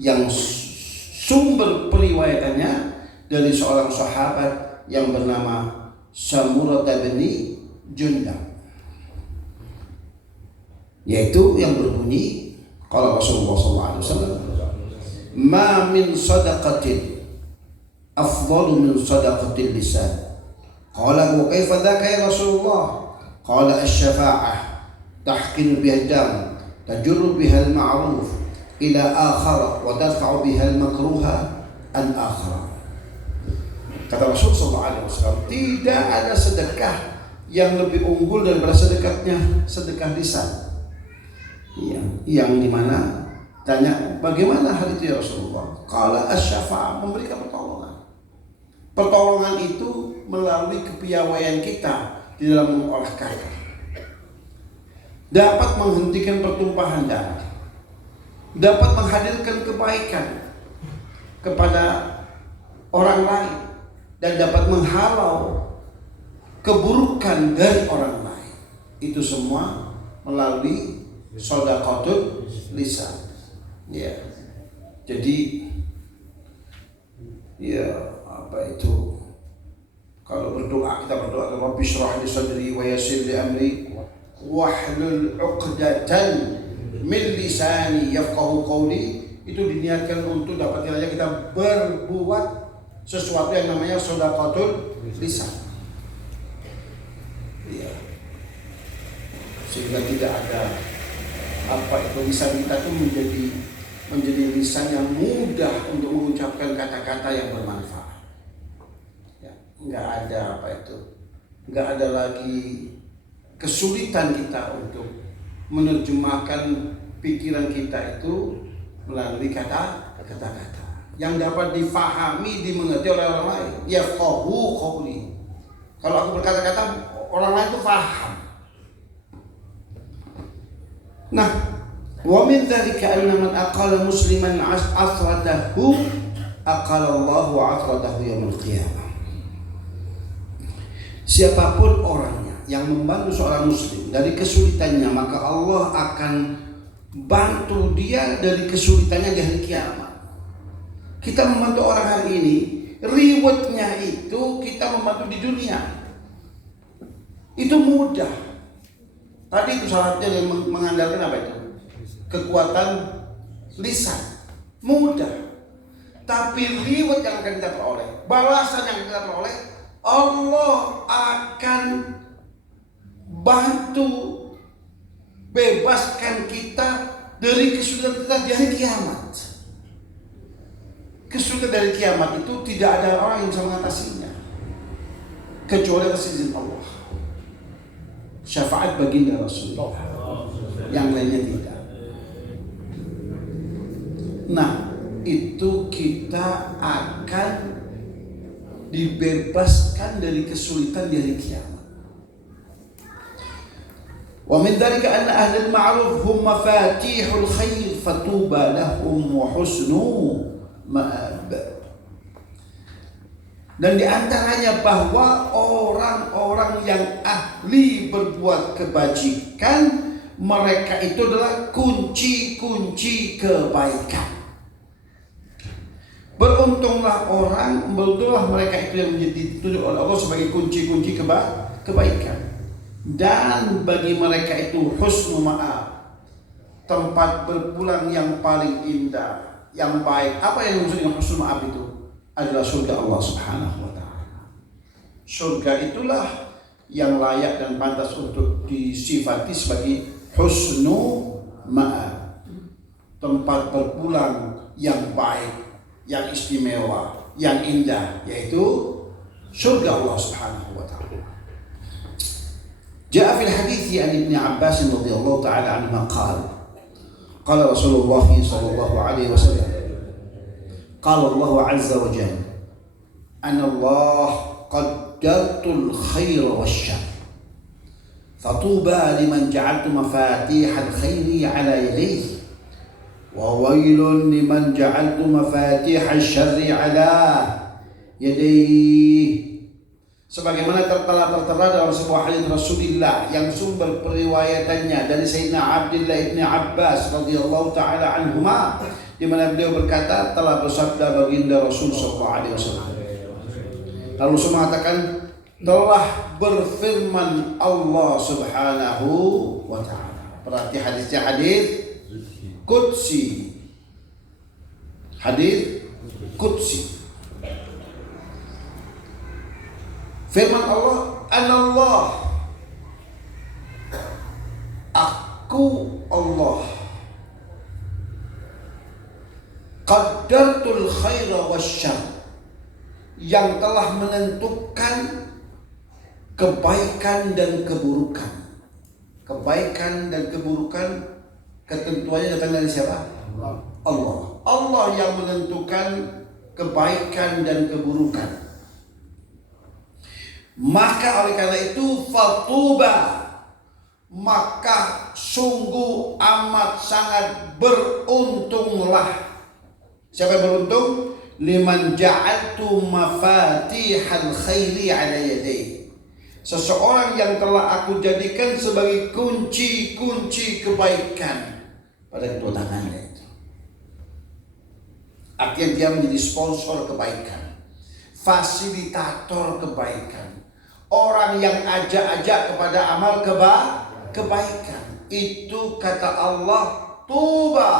yang sumber periwayatannya dari seorang sahabat yang bernama Samurah bin Jundab, yaitu yang berbunyi qala Rasulullah SAW, ma min sadaqatin afdalu min sadaqatil lisan. Qala wa kaifa dzaka ya Rasulullah? Qala asy-syafa'ah tahqinu biha dam tajurru biha al-ma'ruf ila akhar wa tadfa'u biha al-makruha an akhar. Kata Rasulullah SAW, tidak ada sedekah yang lebih unggul daripada sedekah lisan. Yang dimana tanya, bagaimana hal itu ya Rasulullah? Qala asy-syafa'ah, memberikan pertolongan. Pertolongan itu melalui kepiawaian kita di dalam mengolah kata, dapat menghentikan pertumpahan darah, dapat menghadirkan kebaikan kepada orang lain, dan dapat menghalau keburukan dari orang lain. Itu semua melalui shadaqatul lisan. Ya. Jadi ya apa itu? Kalau berdoa kita berdoa Rabbi shrah li sadri wa yassir li amri wahlul 'uqdatan min lisani yafqahu qawli. Itu diniatkan untuk dapat kiranya kita berbuat sesuatu yang namanya shadaqatul lisan. Ya. Sehingga tidak ada apa itu lisan kita itu menjadi lisan yang mudah untuk mengucapkan kata-kata yang bermanfaat. Ya, nggak ada apa itu, nggak ada lagi kesulitan kita untuk menerjemahkan pikiran kita itu melalui kata-kata yang dapat difahami, dimengerti oleh orang lain. Yafqahu qawli. Kalau aku berkata-kata, orang lain itu paham. Nah, wa min dzalika anna man aqala musliman asratahu aqala Allahu asratahu yaumil qiyamah. Siapapun orangnya yang membantu seorang muslim dari kesulitannya, maka Allah akan bantu dia dari kesulitannya di hari kiamat. Kita membantu orang hari ini, rewardnya itu kita membantu di dunia. Itu mudah. Tadi itu syaratnya yang mengandalkan apa itu? Kekuatan lisan. Mudah. Tapi reward yang akan kita peroleh, balasan yang kita peroleh, Allah akan bantu bebaskan kita dari kesulitan kita di hari kiamat. Kesulitan dari kiamat itu tidak ada orang yang bisa mengatasinya kecuali atas izin Allah. Syafaat baginda Rasulullah, yang lainnya tidak. Nah, itu kita akan dibebaskan dari kesulitan di hari kiamat. Wa min dzalika anna ahlul ma'ruf hum mafatihul khair fatuba lahum wa husnu ma'ab. Dan diantaranya bahwa orang-orang yang ahli berbuat kebajikan, mereka itu adalah kunci-kunci kebaikan. Beruntunglah mereka itu yang menjadi ditunjuk oleh Allah sebagai kunci-kunci kebaikan. Dan bagi mereka itu husnu ma'ab, tempat berpulang yang paling indah, yang baik. Apa yang dimaksud dengan husnu ma'ab itu? Adalah surga Allah Subhanahu wa ta'ala. Surga itulah yang layak dan pantas untuk disifati sebagai husnu ma'ab, tempat berpulang yang baik, yang istimewa, yang indah, yaitu surga Allah Subhanahu wa ta'ala. Ja'a fil hadithi an Ibn Abbas radhiyallahu ta'ala anhu qala Rasulullah sallallahu alaihi wasallam qala Allah azza wa jalla anna Allah qaddartul khaira wasyarr fatuba liman ja'altu mafatihal khairi ala yadayhi wa wailun liman ja'altu mafatihal syarri ala yadayhi. Sebagaimana tertera dalam sebuah hadis Rasulullah yang sumber periwayatannya dari Sayyidina Abdullah ibn Abbas radhiyallahu taala anhuma, di mana beliau berkata, telah bersabda baginda Rasul sallallahu alaihi wasallam. Lalu Rasul mengatakan, telah berfirman Allah Subhanahu wa taala. Berarti hadisnya hadis qudsi. Hadis qudsi. Firman Allah, anallah, aku Allah, qaddartul khaira wasyarr, yang telah menentukan kebaikan dan keburukan. Kebaikan dan keburukan ketentuannya datang dari siapa? Allah. Allah yang menentukan kebaikan dan keburukan. Maka oleh karena itu fatuba, maka sungguh amat sangat beruntunglah. Siapa yang beruntung? Liman ja'altu mafatihal khairi ala yadayhi, seseorang yang telah aku jadikan sebagai kunci-kunci kebaikan pada kedua tangannya itu. Artinya dia menjadi sponsor kebaikan, fasilitator kebaikan, orang yang ajak-ajak kepada amal kebaikan. Itu kata Allah, tuba,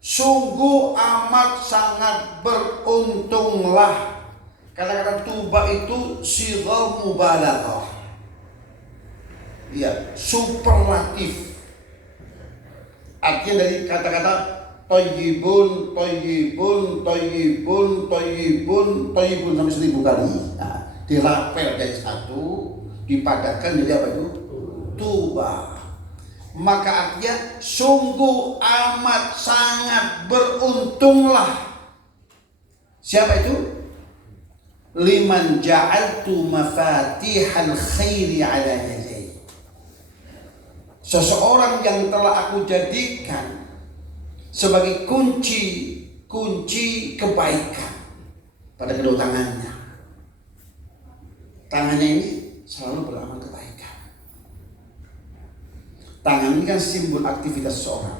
sungguh amat sangat beruntunglah. Kata-kata tuba itu sighah mubalaghah. Ya, superlatif. Artinya dari kata-kata thayyibun, thayyibun, thayyibun, thayyibun, thayyibun sampai 1000 kali. Nah, dirapel dari satu, dipadatkan jadi apa itu? Tuba. Maka artinya sungguh amat sangat beruntunglah. Siapa itu? Liman ja'altu mafatihal khairi ala yadayhi. Seseorang yang telah aku jadikan sebagai kunci kebaikan pada kedua tangannya. Tangannya ini selalu beramal kebaikan. Tangan ini kan simbol aktivitas seseorang.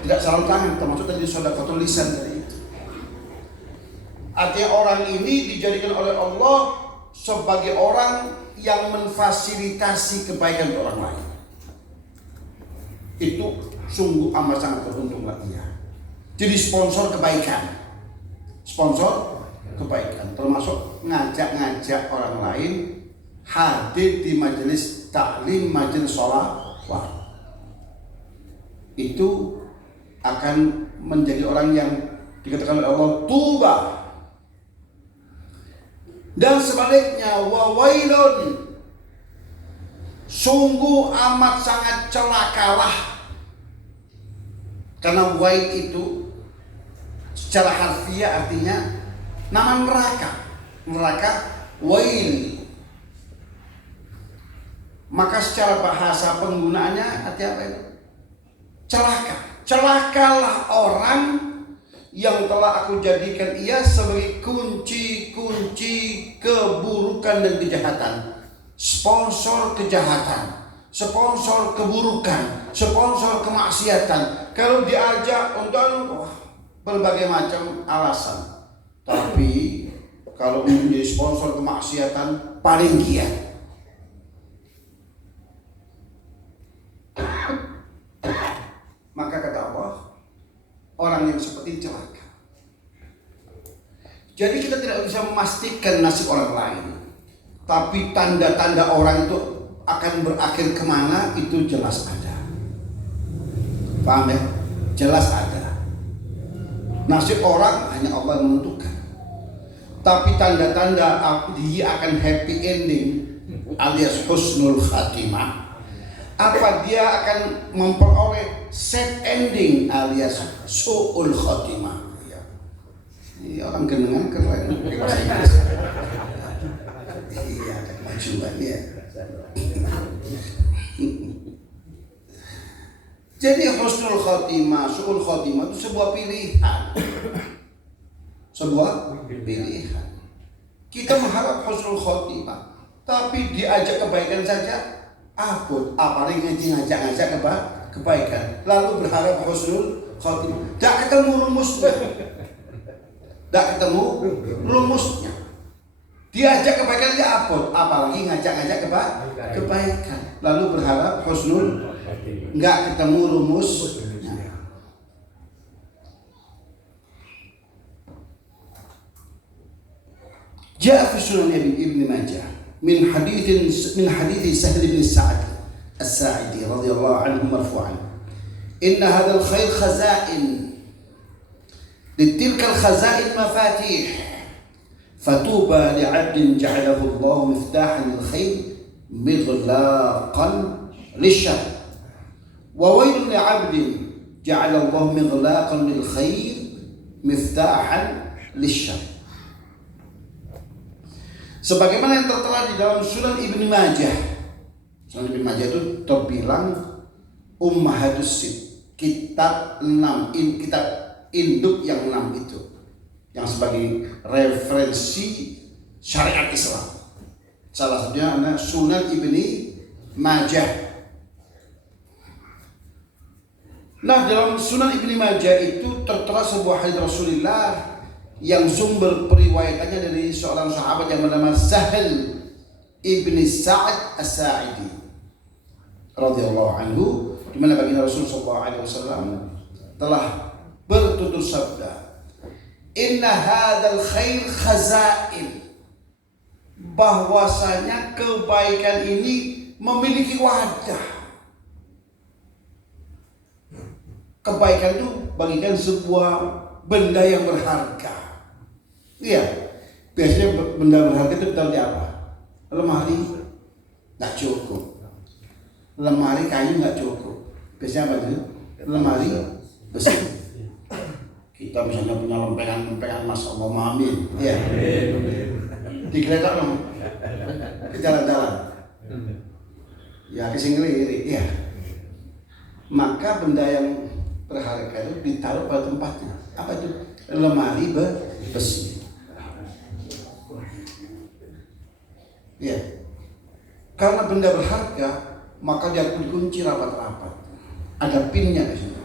Tidak selalu tangan, termasuk tadi sedekahul lisan tadi itu. Artinya orang ini dijadikan oleh Allah sebagai orang yang memfasilitasi kebaikan untuk orang lain. Itu sungguh amat sangat beruntunglah dia. Jadi sponsor kebaikan. Sponsor kebaikan, termasuk ngajak-ngajak orang lain hadir di majelis taklim, majelis sholawat. Itu akan menjadi orang yang dikatakan oleh Allah tuba. Dan sebaliknya wawailun, sungguh amat sangat celakalah. Karena wail itu secara harfiah artinya nama neraka. Neraka wail. Maka secara bahasa penggunaannya arti apa itu? Celaka. Celakalah orang yang telah aku jadikan ia sebagai kunci-kunci keburukan dan kejahatan, sponsor kejahatan, sponsor keburukan, sponsor kemaksiatan. Kalau diajak untuk berbagai macam alasan, tapi kalau menjadi sponsor kemaksiatan paling giat. Maka kata Allah, orang yang seperti celaka. Jadi kita tidak bisa memastikan nasib orang lain, tapi tanda-tanda orang itu akan berakhir kemana itu jelas ada. Paham ya? Jelas ada. Nasib orang hanya Allah yang menentukan. Tapi tanda-tanda dia akan happy ending alias husnul khatimah, apa dia akan memperoleh sad ending alias su'ul khatimah. Ya. Ini orang genengan keren pakai bahasa Inggris. Iya, ada kemajuan ya. Jadi husnul khatimah, su'ul khatimah itu sebuah pilihan. Sebuah pilihan. Kita mengharap husnul khatimah, tapi diajak kebaikan saja abot, apalagi ngajak kebaikan, lalu berharap husnul khatimah. Tak ketemu rumusnya. Tak ketemu rumusnya. Diajak kebaikan aja abot, apalagi ngajak kebaikan, lalu berharap husnul, nggak ketemu rumusnya. Jaa fi Sunan Ibn Majah min hadits Sahl bin Sa'd As-Sa'idi radhiyallahu anhu marfu'an, inna hadha al-khair khaza'in, litilka al-khaza'in mafatih, fatuba li'abdin ja'alahu Allah miftahan lil-khair mighlaqan lish-shar, wa waylun li'abdin ja'ala Allah mighlaqan lil-khair miftahan lish-shar. Sebagaimana yang tertera di dalam Sunan Ibn Majah. Sunan Ibn Majah itu terbilang Ummahatus Sitt, kitab 6, kitab induk yang 6 itu, yang sebagai referensi syariat Islam. Salah satunya adalah Sunan Ibni Majah. Nah, dalam Sunan Ibni Majah itu tertera sebuah hadis Rasulullah yang sumber periwayatannya dari seorang sahabat yang bernama Sahal Ibni Sa'ad As-Sa'idi radhiyallahu anhu, di mana baginda Rasul sallallahu alaihi wasallam telah bertutur sabda, "Inna hadzal khair khazain." Bahwasanya kebaikan ini memiliki wadah. Kebaikan itu bagikan sebuah benda yang berharga. Iya, biasanya benda berharga itu ditaruh di apa? Lemari nggak cukup, lemari kayu nggak cukup. Biasanya apa itu? Lemari besi. Kita misalnya punya lempengan emas, Allahumma amin. Iya. Digeletak dong, ke jalan-jalan, ya ke singgeli, iya. Maka benda yang berharga itu ditaruh pada tempatnya. Apa itu? Lemari besi. Ya, karena benda berharga, maka dia dikunci rapat-rapat. Ada pinnya di situ.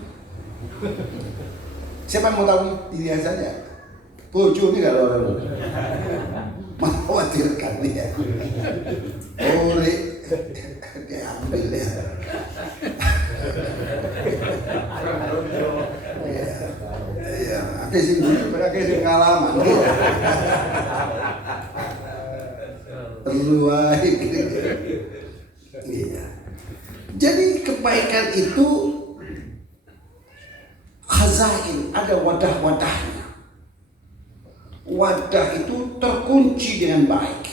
Siapa yang mau tahu? Dilihat saja. Bojo ini kalau orang mengkhawatirkan dia. Boleh dia ambil ya. Ya, ada sih pakai pengalaman. Terluai. Iya. Jadi kebaikan itu khazain, ada wadah-wadahnya. Wadah itu terkunci dengan baik.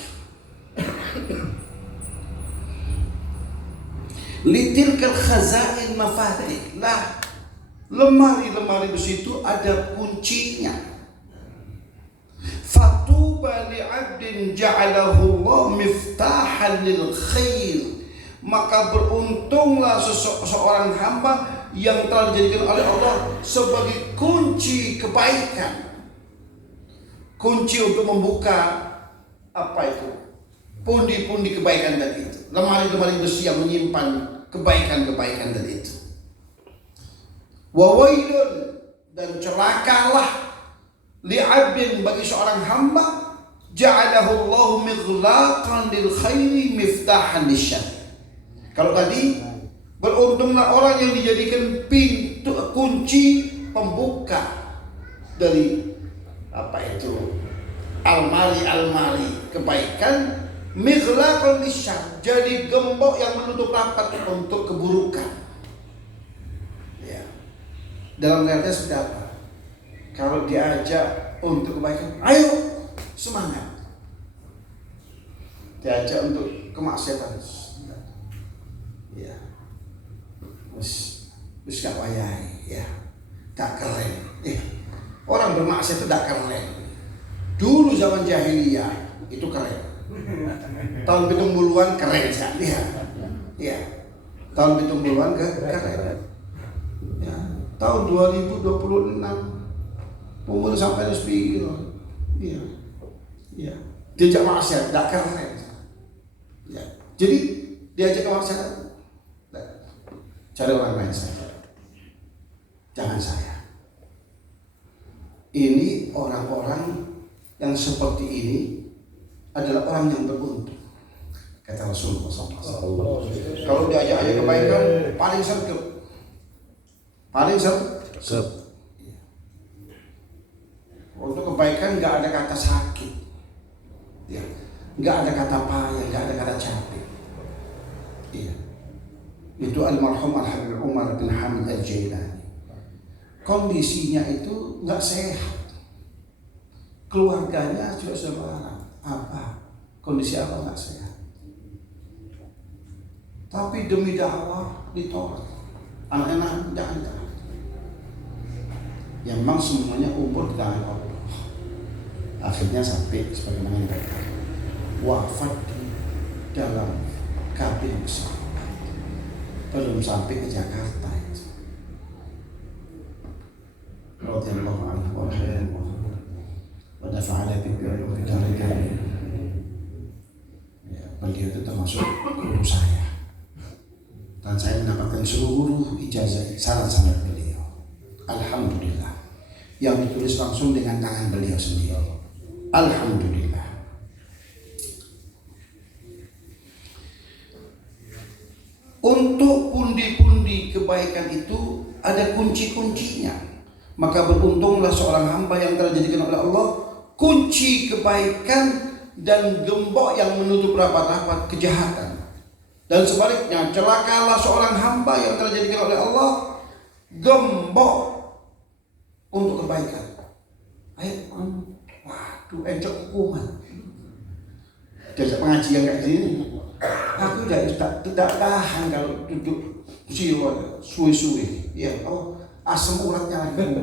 Litilkal khazain mafatih. Lah, lemari-lemari besi itu ada kuncinya. Fatuba li'abdin ja'alahu Allah miftahan lil khair. Maka beruntunglah seorang hamba yang telah dijadikan oleh Allah sebagai kunci kebaikan. Kunci untuk membuka apa itu? Pundi-pundi kebaikan tadi itu. Lemari-lemari besi yang menyimpan kebaikan-kebaikan tadi itu. Wa wailun, dan celakalah li'abdin, bagi seorang hamba ja'alahu Allahu mighlaqan lil khairi miftahan lisyarr. Kalau tadi beruntunglah orang yang dijadikan pintu kunci pembuka dari apa itu? Almari kebaikan, mighlaqan lisyarr, jadi gembok yang menutup rapat untuk keburukan. Ya. Dalam artinya seperti apa? Kalau diajak untuk kebaikan, ayo semangat. Diajak untuk kemaksiatan, ya, wis gak wayahe, ya, gak keren. Orang bermaksiat itu gak keren. Dulu zaman jahiliyah itu keren. Tahun 70-an keren sekali, ya. Ya. Tahun 70-an keren. Ya. Tahun 2026 umur sampai lebih, iya, iya. Diajak maksiat, tidak keren. Ya. Jadi diajak maksiat, cari orang lain saja. Jangan saya. Ini orang-orang yang seperti ini adalah orang yang beruntung, kata Rasulullah SAW. Kalau diajak-ajak kebaikan, paling sergap, paling sergap. Untuk kebaikan nggak ada kata sakit, ya, nggak ada kata payah, nggak ada kata capek. Iya. Itu almarhum Al-Habib Umar bin Hamid Al-Jailani. Kondisinya itu nggak sehat. Keluarganya juga sudah melarang. Apa? Kondisi apa nggak sehat. Tapi demi dakwah ditolak. Anak-anak jangan ditolak. Yang memang semuanya umur di tangan Allah. Akhirnya sampai sebagaimana yang mereka wafat di dalam kabin besar. Belum sampai ke Jakarta itu. Radhiyallahu anhu wa rahimahullah wa nafa'ana bi ulumi. termasuk guru saya. Dan saya mendapatkan seluruh ijazah sanad-sanad beliau. Alhamdulillah. Yang ditulis langsung dengan tangan beliau sendiri. Alhamdulillah. Untuk pundi-pundi kebaikan itu ada kunci-kuncinya. Maka beruntunglah seorang hamba yang telah dijadikan oleh Allah kunci kebaikan dan gembok yang menutup rapat-rapat kejahatan. Dan sebaliknya, celakalah seorang hamba yang telah dijadikan oleh Allah gembok untuk kebaikan. Ayo, waduh, encok hukuman. Jasa pengajian kayak gini, aku tidak tahan kalau duduk silo suwi-suwi. Ya, asam uratnya lagi.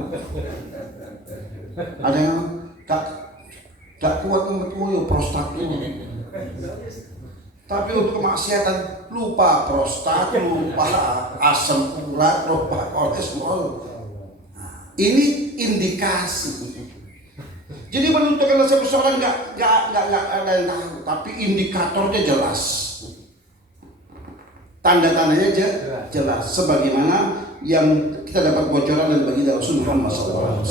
Ada yang tak kuat untuk prostat ini. Tapi untuk kemaksiatan lupa prostat, lupa asam urat, lupa kolesterol. Ini indikasi. Jadi menentukan seseorang nggak ada yang tahu, tapi indikatornya jelas. Tanda-tandanya jelas. Sebagaimana yang kita dapat bocoran dari baginda Rasul Muhammad SAW.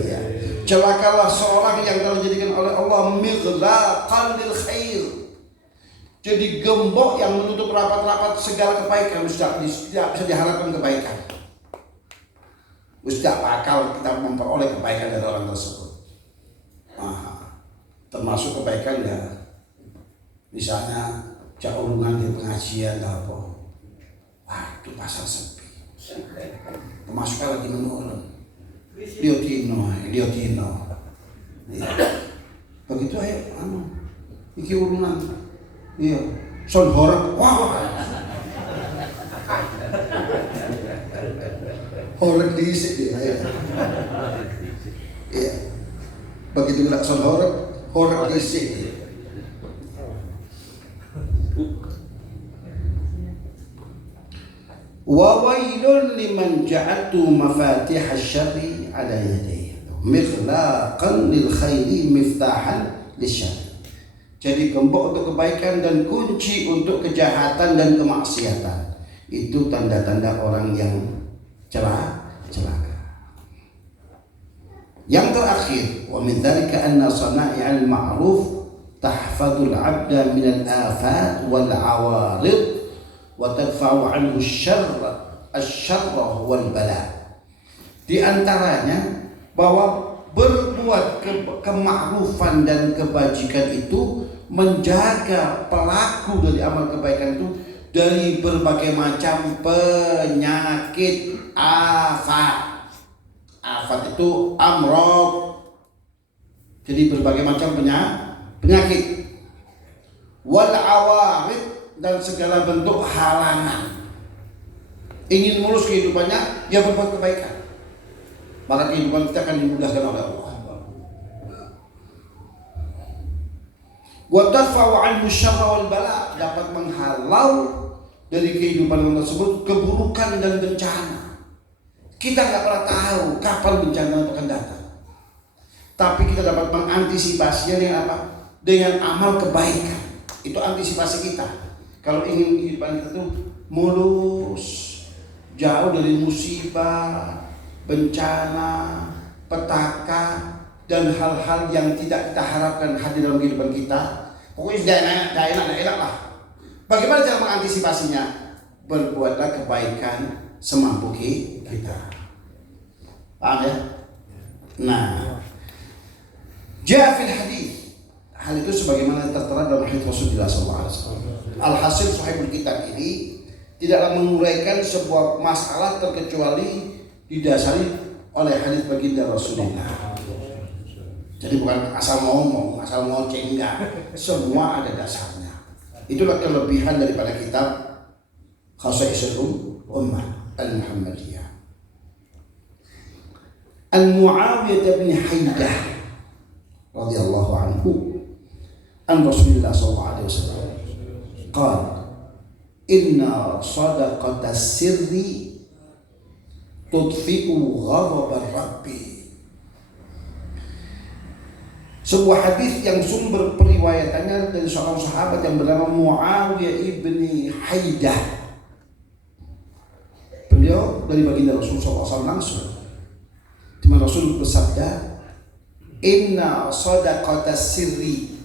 Ya. Celakalah seorang yang telah dijadikan oleh Allah mighlaqan lil khair. Jadi gembok yang menutup rapat-rapat segala kebaikan. Tidak bisa diharapkan kebaikan. Tidak bakal kita memperoleh kebaikan dari orang tersebut. Termasuk kebaikan ya, misalnya jaulungan di pengajian atau apa. Waduh, pasar sepi. Termasuk lagi menurun. Liotino. Ya. Begitu ayo, iki urunan. Iya, son horor, wah, horor diisi dia, ya. Iya, begitu nggak son horor diisi. Wa wailun liman ja'atu mafatih asy-syarri ala yadayhi mighlaqan lil khairi miftahan lisyarri. Jadi gembok untuk kebaikan dan kunci untuk kejahatan dan kemaksiatan. Itu tanda-tanda orang yang celaka. Yang terakhir, wa min dzalika anna sana'i'al ma'ruf tahfadul 'abda min al-afat wal 'awarid wa tadfa'u 'anhu asy-syarra wal bala. Di antaranya bahwa berbuat kemakrufan dan kebajikan itu menjaga pelaku dari amal kebaikan itu dari berbagai macam penyakit afat. Afat itu amrod. Jadi berbagai macam penyakit. Wal awarid, dan segala bentuk halangan. Ingin mulus kehidupannya, ya berbuat kebaikan. Maka kehidupan kita akan dimudahkan oleh Allah. Wa tarfa'u 'anhu syarra wal bala, dapat menghalau dari kehidupan tersebut keburukan dan bencana. Kita nggak pernah tahu kapan bencana itu akan datang. Tapi kita dapat mengantisipasinya dengan apa? Dengan amal kebaikan. Itu antisipasi kita. Kalau ingin kehidupan kita itu mulus, jauh dari musibah, bencana, petaka, dan hal-hal yang tidak kita harapkan hadir dalam kehidupan kita. Pokoknya tidak enak lah. Bagaimana cara mengantisipasinya? Berbuatlah kebaikan semampu kita. Paham ya? Nah, jaa fil hadis, hal itu sebagaimana tertera dalam hadis Rasulullah SAW. Alhasil sahibul kitab ini tidaklah menguraikan sebuah masalah terkecuali didasari oleh hadis baginda Rasulullah. Jadi bukan asal ngomong, asal ngoceh, enggak. Semua ada dasarnya. Itulah kelebihan daripada kitab Khasaisul Ummah Al-Muhammadiyah. Al-Muawiyah bin Haidah radhiyallahu anhu an Rasulullah sallallahu alaihi wasallam qala inna sadaqatas sirri tudfi'u ghadab rabbi. Sebuah hadis yang sumber periwayatannya dari seorang sahabat yang bernama Muawiyah ibni Haidah. Beliau dari baginda Rasulullah SAW langsung, di mana Rasul bersabda, "Inna shadaqata sirri,"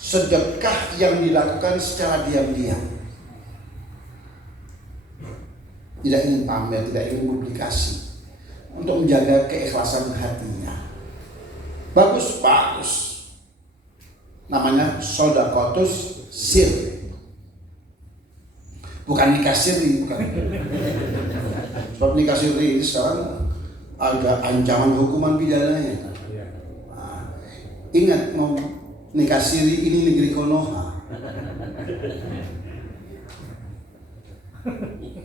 sedekah yang dilakukan secara diam-diam, tidak ingin pamer, tidak ingin publikasi, untuk menjaga keikhlasan hatinya. Bagus, namanya shadaqatus sir, bukan nikah siri, bukan. Sebab nikah siri ini sekarang ada ancaman hukuman pidananya. Nah, ingat, mau nikah siri ini negeri Konoha.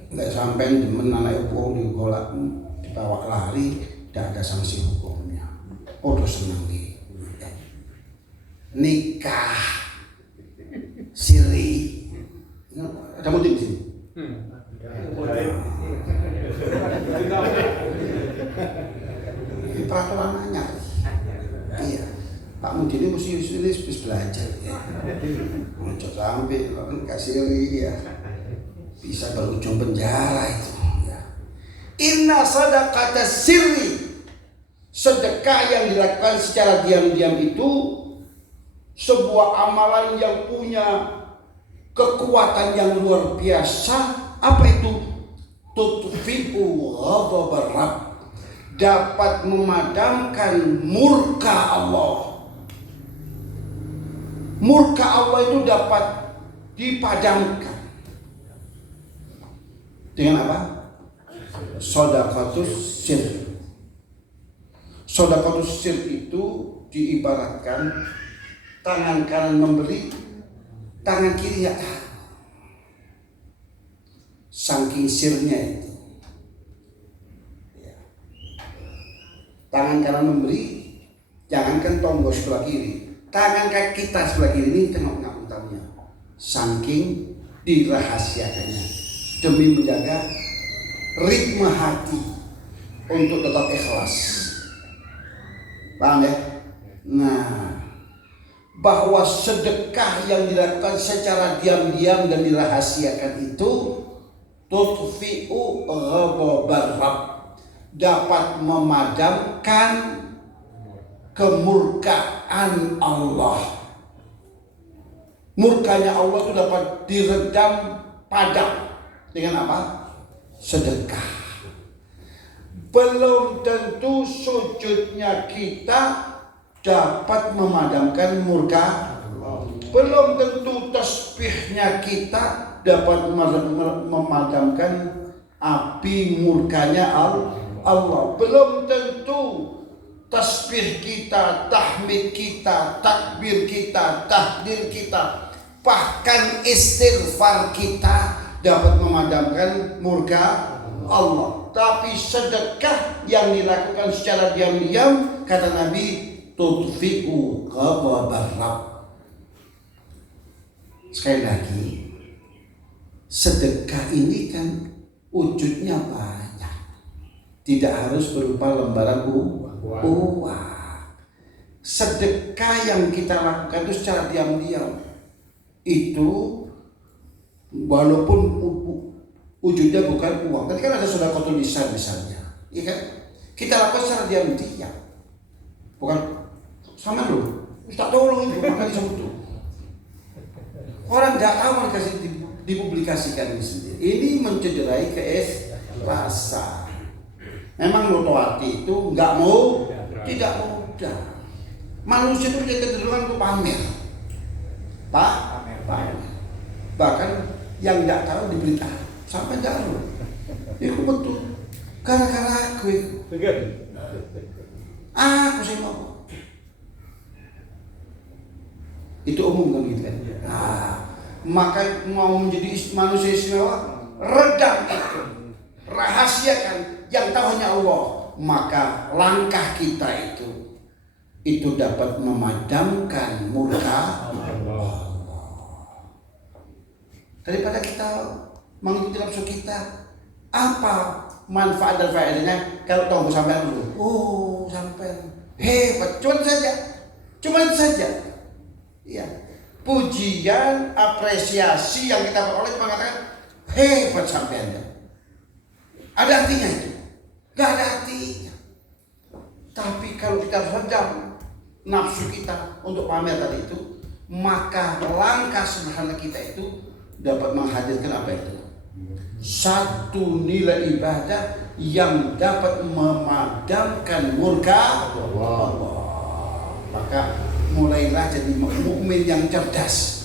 Nggak sampai demen anak ibu digolak, dibawa lari, tidak ada sanksi hukumnya. Oh, udah senang nih. Nikah siri. Ada motif di sini. Ini peraturan anyar. Iya. Pak Mudi ini mesti belajar ya. Muncul sampai kasih ya. Bisa berujung penjara itu. Ya. Inna shadaqata sirri, sedekah yang dilakukan secara diam-diam itu sebuah amalan yang punya kekuatan yang luar biasa. Apa itu? Tutfi'u ghadabar Rabb, dapat memadamkan murka Allah. Murka Allah itu dapat dipadamkan dengan apa? Shadaqatus sir. Shadaqatus sir itu diibaratkan tangan kanan memberi, tangan kiri nggak tahu. Saking sirnya itu. Ya. Tangan kanan memberi, jangankan tombol sebelah kiri, tangan kaki kita sebelah kiri ini tengok utangnya. Saking dirahasiakannya demi menjaga ritme hati untuk tetap ikhlas. Paham ya? Nah, bahwa sedekah yang dilakukan secara diam-diam dan dirahasiakan itu tutfi'u ghadabar Rabb, dapat memadamkan kemurkaan Allah. Murkanya Allah itu dapat diredam, padam dengan apa? Sedekah. Belum tentu sujudnya kita dapat memadamkan murka, belum tentu tasbihnya kita dapat memadamkan api murkanya Allah. Belum tentu tasbih kita, tahmid kita, takbir kita, tahdir kita, bahkan istighfar kita dapat memadamkan murka Allah. Tapi sedekah yang dilakukan secara diam-diam, kata Nabi, tutfi'u ghadabar Rabb. Sekali lagi, sedekah ini kan wujudnya banyak, tidak harus berupa lembaran uang. Sedekah yang kita lakukan itu secara diam-diam, itu walaupun wujudnya bukan uang. Tadi kan ada sedekahul lisan misalnya, ya kan? Kita lakukan secara diam-diam, bukan sama loh, Ustaz tolong itu maka disebut tuh. Orang nggak tahu dikasih dipublikasikan ini sendiri. Ini mencederai keikhlasan. Memang Lutwati itu nggak mau, tidak mudah. Manusia itu punya kecenderungan untuk pamer, pamer. Bahkan yang nggak tahu diberitahu sampai jauh. Itu betul. Gara-gara aku sih mau. Itu umum kan gitu kan. Nah, maka mau menjadi manusia istimewa, redam itu, rahasiakan, yang tahu hanya Allah. Maka langkah kita itu dapat memadamkan murka Allah. Daripada kita mengikuti nafsu kita, apa manfaat dan faedahnya kalau tahu sampai dulu? Oh, sampai hebat, cuman saja Cuma itu saja. Ya. Pujian, apresiasi yang kita peroleh mengatakan hebat sampean. Ada artinya itu? Gak ada artinya. Tapi kalau kita redam nafsu kita untuk pamer tadi itu, maka langkah sederhana kita itu dapat menghadirkan apa itu? Satu nilai ibadah yang dapat memadamkan murka Allah. Maka mulailah jadi mukmin yang cerdas.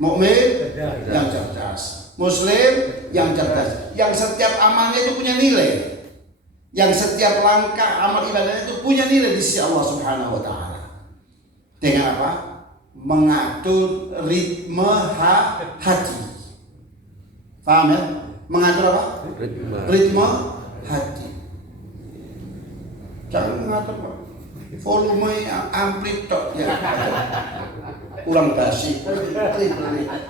Mukmin yang cerdas. Muslim yang cerdas. Yang setiap amalnya itu punya nilai. Yang setiap langkah amal ibadahnya itu punya nilai di sisi Allah Subhanahu wa taala. Dengan apa? Mengatur ritme hati. Paham ya? Mengatur apa? Ritme hati. Jangan mengatur volume amplitud ya. Ulang basi.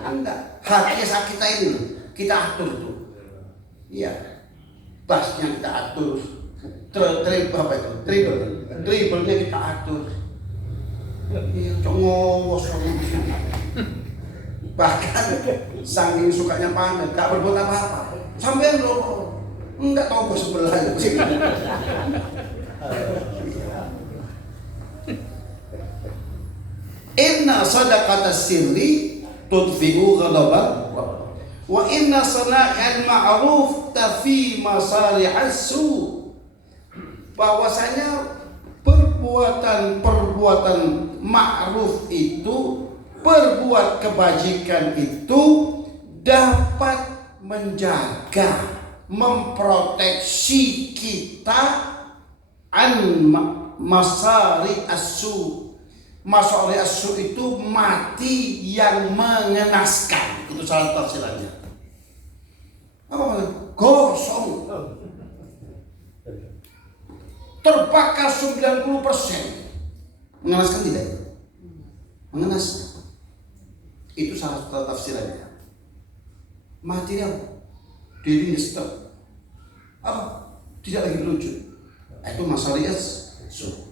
Enggak. Hati kita ini kita atur tuh. Iya. Bassnya kita atur. Triple-nya kita atur. Iya, ngowos. Bahkan saking sukanya pamer, gak berbuat apa-apa. Sampai lo enggak tahu bos sebelah itu. Inna sadaqata sirri tudfi'u ghadaban wa inna sana'al ma'ruf tafi masalihas su. Bahwasanya perbuatan ma'ruf itu, berbuat kebajikan itu dapat menjaga, memproteksi kita an masari as-su. Masari as-su itu mati yang mengenaskan. Itu salah tafsirannya. Apa maksudnya? Gosong. Terbakar 90%. Mengenaskan tidak? Mengenaskan. Itu salah satu tafsirannya. Mati dia, diri stop. Apa? Tidak lagi lucu. Itu masalahnya su.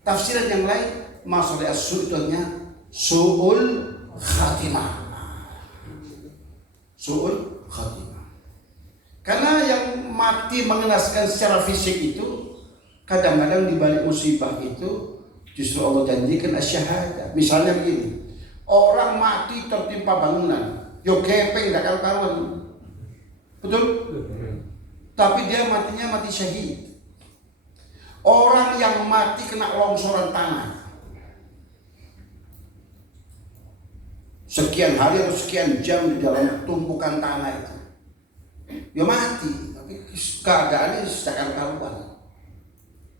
Tafsiran yang lain, masalahnya su itu artinya su'ul khatimah. Su'ul khatimah. Karena yang mati mengenaskan secara fisik itu, kadang-kadang di balik musibah itu justru Allah janjikan asyhadah. Misalnya begini, orang mati tertimpa bangunan, yo kepeng gak karu-karuan. Betul? Tapi dia matinya mati syahid. Orang yang mati kena longsoran tanah, sekian hari atau sekian jam di dalam tumpukan tanah itu, ya mati. Tapi keadaannya sedang karuan.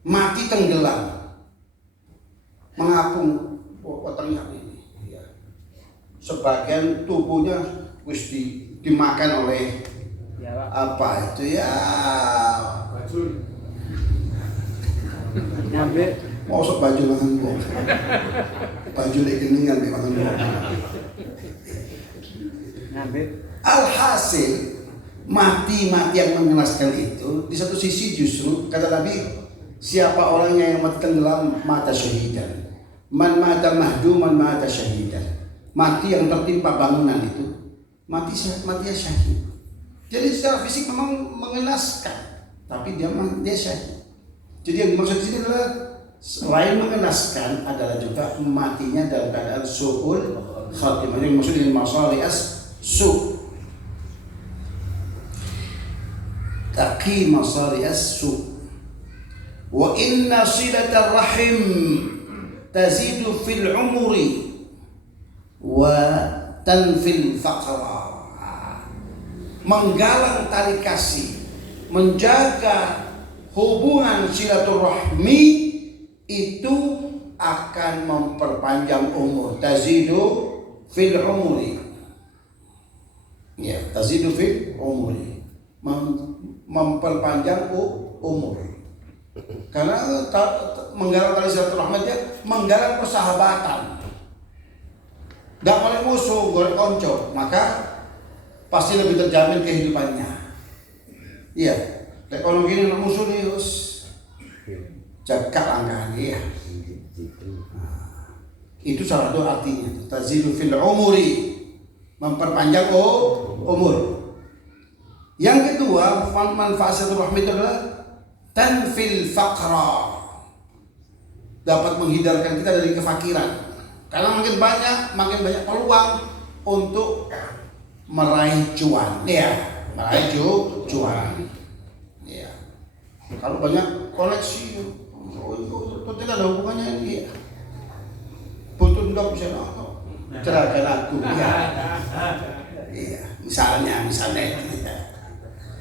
Mati tenggelam, mengapung teriak ini. Sebagian tubuhnya wis dimakan oleh apa itu ya? Masuk baju makan gua. Baju lekeningan di makan gua. Alhasil mati yang mengenaskan itu di satu sisi justru kata Nabi, siapa orangnya yang mati tenggelam mata syahidan. Man mata mahduman mata syahidan. Mati yang tertimpa bangunan itu mati syahid. Jadi secara fisik memang mengenaskan, tapi dia syahid. Jadi yang dimaksud di sini adalah selain mengenaskan adalah juga matinya dalam keadaan su'ul khatimah. Yang maksud dengan masalih as-su. Taqi masalih as-su. Wa inna silatar rahim tazidu fil umri wa tanfil faqra. Menggalang tali kasih, menjaga hubungan silaturahmi itu akan memperpanjang umur. Tazidu fil umri. Ya, tazidu fil umri. Memperpanjang umur. Karena menggalang tali silaturahmi dia menggalang persahabatan. Gak boleh musuh, goreng konco, maka pasti lebih terjamin kehidupannya. Iya. Kalau gini musuh nih, jaga langkah dia. Itu salah satu artinya. Tazidu fil umuri, memperpanjang umur. Yang kedua, manfaat silaturahmi itu adalah tanfil faqra, dapat menghindarkan kita dari kefakiran. Karena makin banyak peluang untuk meraih cuan, ya, meraih cuan. Ya. Kalau banyak koleksi, itu tidak ada hubungannya ini. Ya. Butuh dok bisa nonton, cerahkan aku, ya. Iya, misalnya ya.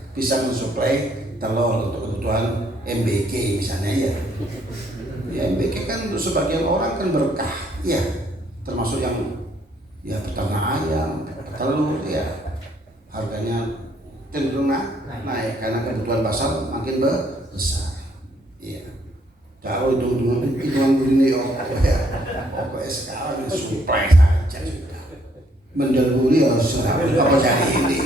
Bisa mensuplai telur untuk kebutuhan MBK misalnya ya. Ya MBK kan untuk sebagian orang kan berkah, ya. Termasuk yang ya peternak ayam, telur ya. Harganya cenderung naik karena kebutuhan pasar makin besar. Iya. Kalau hitungan begini ya. Pokoknya sekarang suplai saja sudah. Mendelburi harus apa jadi ini.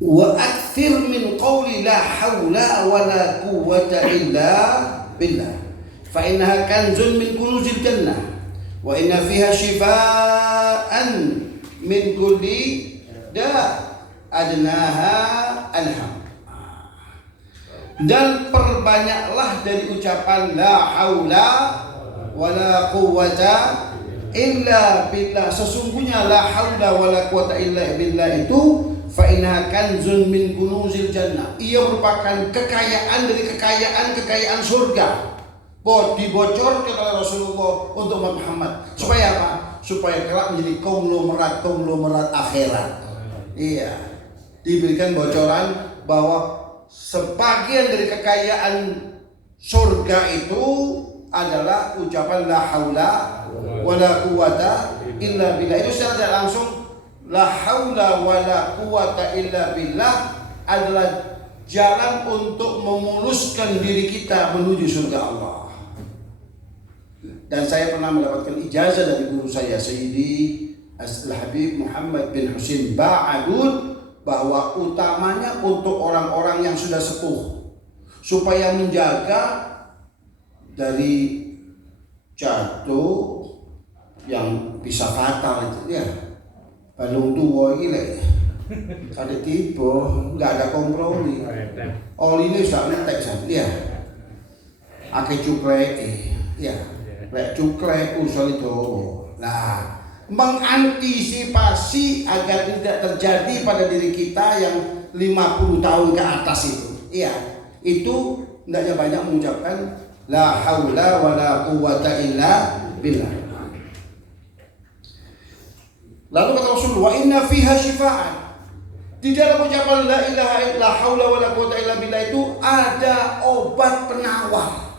Wa akthir min qawli la hawla wa la quwwata illa billah fa innaha kanzun min kunuzil jannah wa inna fiha shifaan min kulli da adnaha alham. Dan perbanyaklah dari ucapan la haula wala quwwata illa billah. Sesungguhnya la haula wala quwwata illa billah itu fa inna kanzun min kunuzil jannah. Ia merupakan kekayaan dari kekayaan surga. Dibocorkan oleh Rasulullah untuk Umat Muhammad. Supaya apa? Supaya kelak menjadi konglomerat akhirat. Iya. Diberikan bocoran bahwa sebagian dari kekayaan surga itu adalah ucapan la haula wala quwata illa billah. Itu secara tidak langsung la haula wala quwata illa billah adalah jalan untuk memuluskan diri kita menuju surga Allah. Dan saya pernah mendapatkan ijazah dari guru saya Sayyidi Al-Habib Muhammad bin Husin Ba'adud bahwa utamanya untuk orang-orang yang sudah sepuh supaya menjaga dari jatuh yang bisa fatal itu ya. Balung tua ini ada tipe nggak ada kompromi. Oli ini sudah mentek ya. Ake cuklek ya. Lek cuklek usul itu. Nah, mengantisipasi agar tidak terjadi pada diri kita yang 50 tahun ke atas itu. Iya, itu hendaknya banyak mengucapkan la haula wala quwwata illa billah. Lalu kata Rasulullah, inna fiha syifaan. Di dalam ucapan la ilaha illa haula wala quwwata illa billah itu ada obat penawar.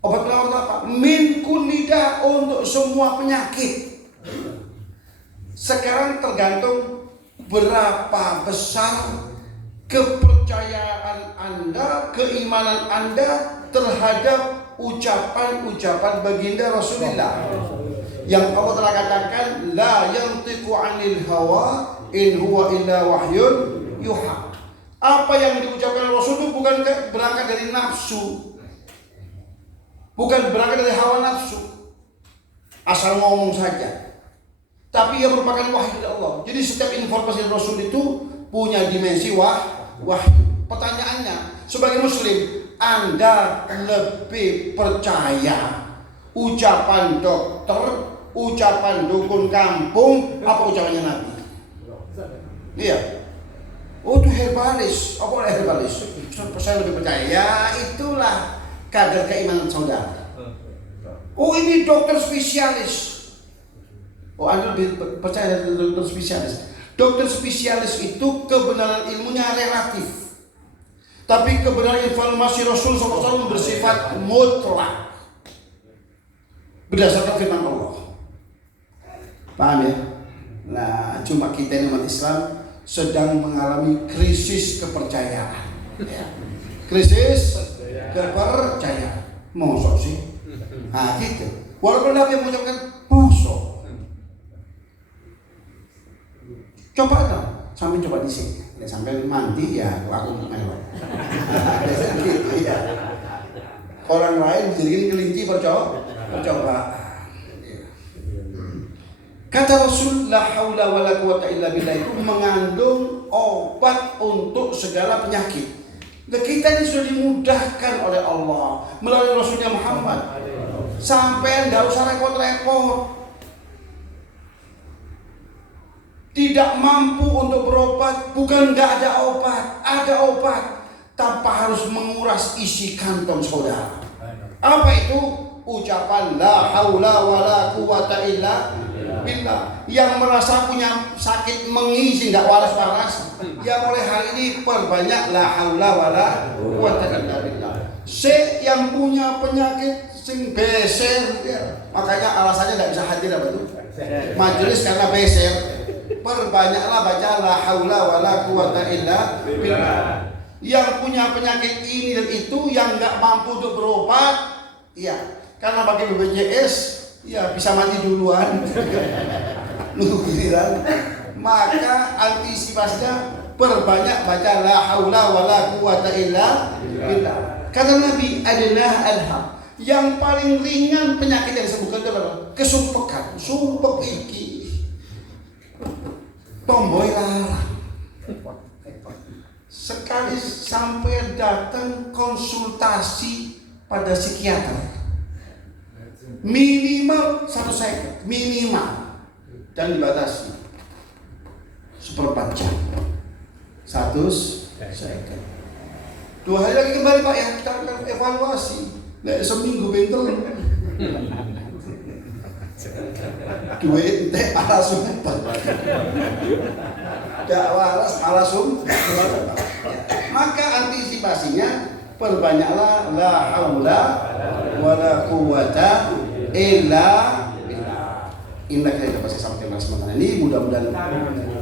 Obat penawar apa? Min kunida, untuk semua penyakit. Sekarang tergantung berapa besar kepercayaan Anda, keimanan Anda terhadap ucapan-ucapan baginda Rasulullah. Yang Allah telah katakan la yantiqu 'anil hawa in huwa illa wahyun yuha. Apa yang diucapkan Rasul itu bukan berangkat dari nafsu. Bukan berangkat dari hawa nafsu, asal ngomong saja. Tapi ia merupakan wahyu dari Allah. Jadi setiap informasi Rasul itu punya dimensi wahyu. Pertanyaannya, sebagai Muslim, Anda lebih percaya ucapan dokter, ucapan dukun kampung, apa ucapannya Nabi? Iya. Oh itu herbalis, apa herbalis? Saya lebih percaya. Ya itulah kadar keimanan saudara. Oh ini dokter spesialis. Oh Anda lebih percaya dari dokter spesialis. Dokter spesialis itu kebenaran ilmunya relatif. Tapi kebenaran informasi Rasul SAW bersifat mutlak. Berdasarkan firman Allah. Paham ya? Nah cuma kita ini umat Islam sedang mengalami krisis kepercayaan. Ya. Krisis kepercayaan. Mosok sih? Nah gitu. Walaupun Nabi mengucapkan mosok. Coba dong, sambil coba di sini. Nek sampai mandi ya aku melok. Biasanya gitu ya. Orang lain jadi kelinci percoba. Kata Rasul la haula wala quwata illa billah itu mengandung obat untuk segala penyakit. Nah, kita ini sudah dimudahkan oleh Allah melalui Rasulnya Muhammad. Sampai enggak usah repot-repot. Tidak mampu untuk berobat, bukan enggak ada obat, tanpa harus menguras isi kantong saudara. Apa itu? Ucapan la haula wala quwata illa billah. Yang merasa punya sakit mengisi enggak waras-waras, ya mulai hari ini perbanyak la haula wala quwata illa billah. Yang punya penyakit sing beser ya. Makanya alasannya enggak bisa hadir apa tuh? Majelis karena beser. Perbanyaklah baca la haula wala quwata illa billah. Yang punya penyakit ini dan itu yang enggak mampu untuk berobat, ya karena bagi BPJS ya bisa mati duluan. Nunggu giliran. Maka antisipasinya perbanyak baca la haula wala quwata illa billah. Kata Nabi adalah alham. Yang paling ringan penyakit yang disembuhkan itu adalah kesumpekan. Sumpek iki tomboy larang. Sekali sampai datang konsultasi pada psikiater minimal 1 second minimal, dan dibatasi 1/4 jam 1 second. 2 hari lagi kembali Pak ya, kita akan evaluasi. Nggak seminggu bentel duit teh ala sumpah. Gak waras ala sumpah. Maka antisipasinya perbanyaklah la haula wala quwata illa billah. Inilah kita pasti sampaikan sementara ini. Mudah-mudahan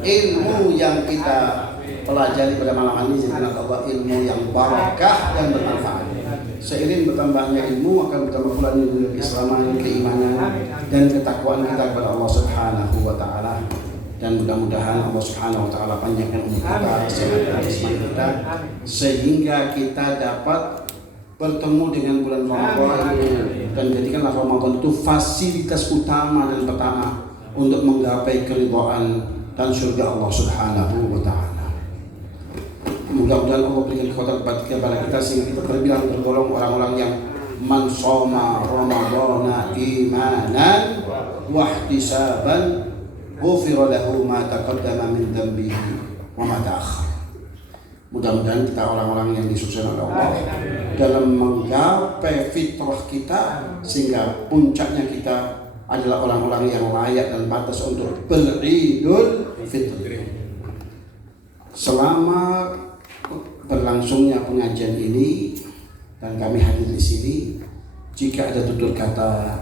ilmu yang kita pelajari pada malam ini jadi Allah ilmu yang barakah dan bermanfaat. Seiring bertambahnya ilmu akan bertambah pula nilai keislaman, keimanan dan ketakwaan kita kepada Allah Subhanahu wa taala. Dan mudah-mudahan Allah Subhanahu wa taala panjangkan umur kita, sehatkan jisim kita sehingga kita dapat bertemu dengan bulan Ramadan dan jadikanlah Ramadan itu fasilitas utama dan pertama untuk menggapai keridhaan dan surga Allah Subhanahu wa taala. Mudah-mudahan Allah berikan kekuatan kepada kita sehingga kita tergolong orang-orang yang man shoma ramadhana imanan wa ihtisaban ghufira lahu ma taqaddama min dhanbihi wa ma ta'akhkhar. Mudah-mudahan kita orang-orang yang disukseskan oleh Allah dalam menggapai fitrah kita sehingga puncaknya kita adalah orang-orang yang layak dan pantas untuk beridul fitri. Selama berlangsungnya pengajian ini dan kami hadir di sini, jika ada tutur kata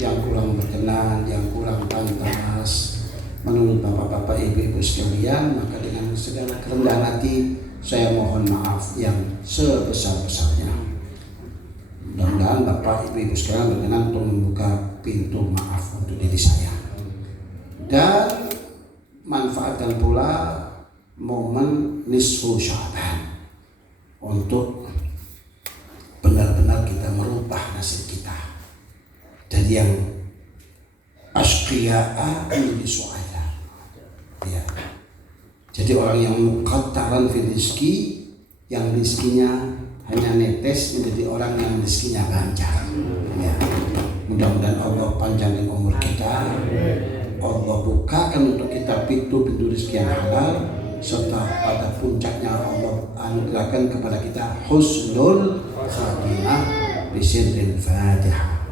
yang kurang berkenan, yang kurang pantas menurut bapak-bapak, ibu-ibu sekalian, maka dengan segala kerendahan hati saya mohon maaf yang sebesar-besarnya. Mudah-mudahan bapak, ibu-ibu sekalian berkenan untuk membuka pintu maaf untuk diri saya dan manfaatkan pula momen nisfu Sya'ban untuk benar-benar kita merubah nasib kita dari yang asqiya'a menjadi su'ada. Ya. Jadi orang yang muqattaran fil rizki, yang rizkinya hanya netes, menjadi orang yang rizkinya lancar. Ya. Mudah-mudahan Allah panjangkan umur kita, Allah bukakan untuk kita pintu-pintu rizki yang halal, serta pada puncaknya Allah anugerahkan kepada kita husnul khatimah bisirril Fatihah.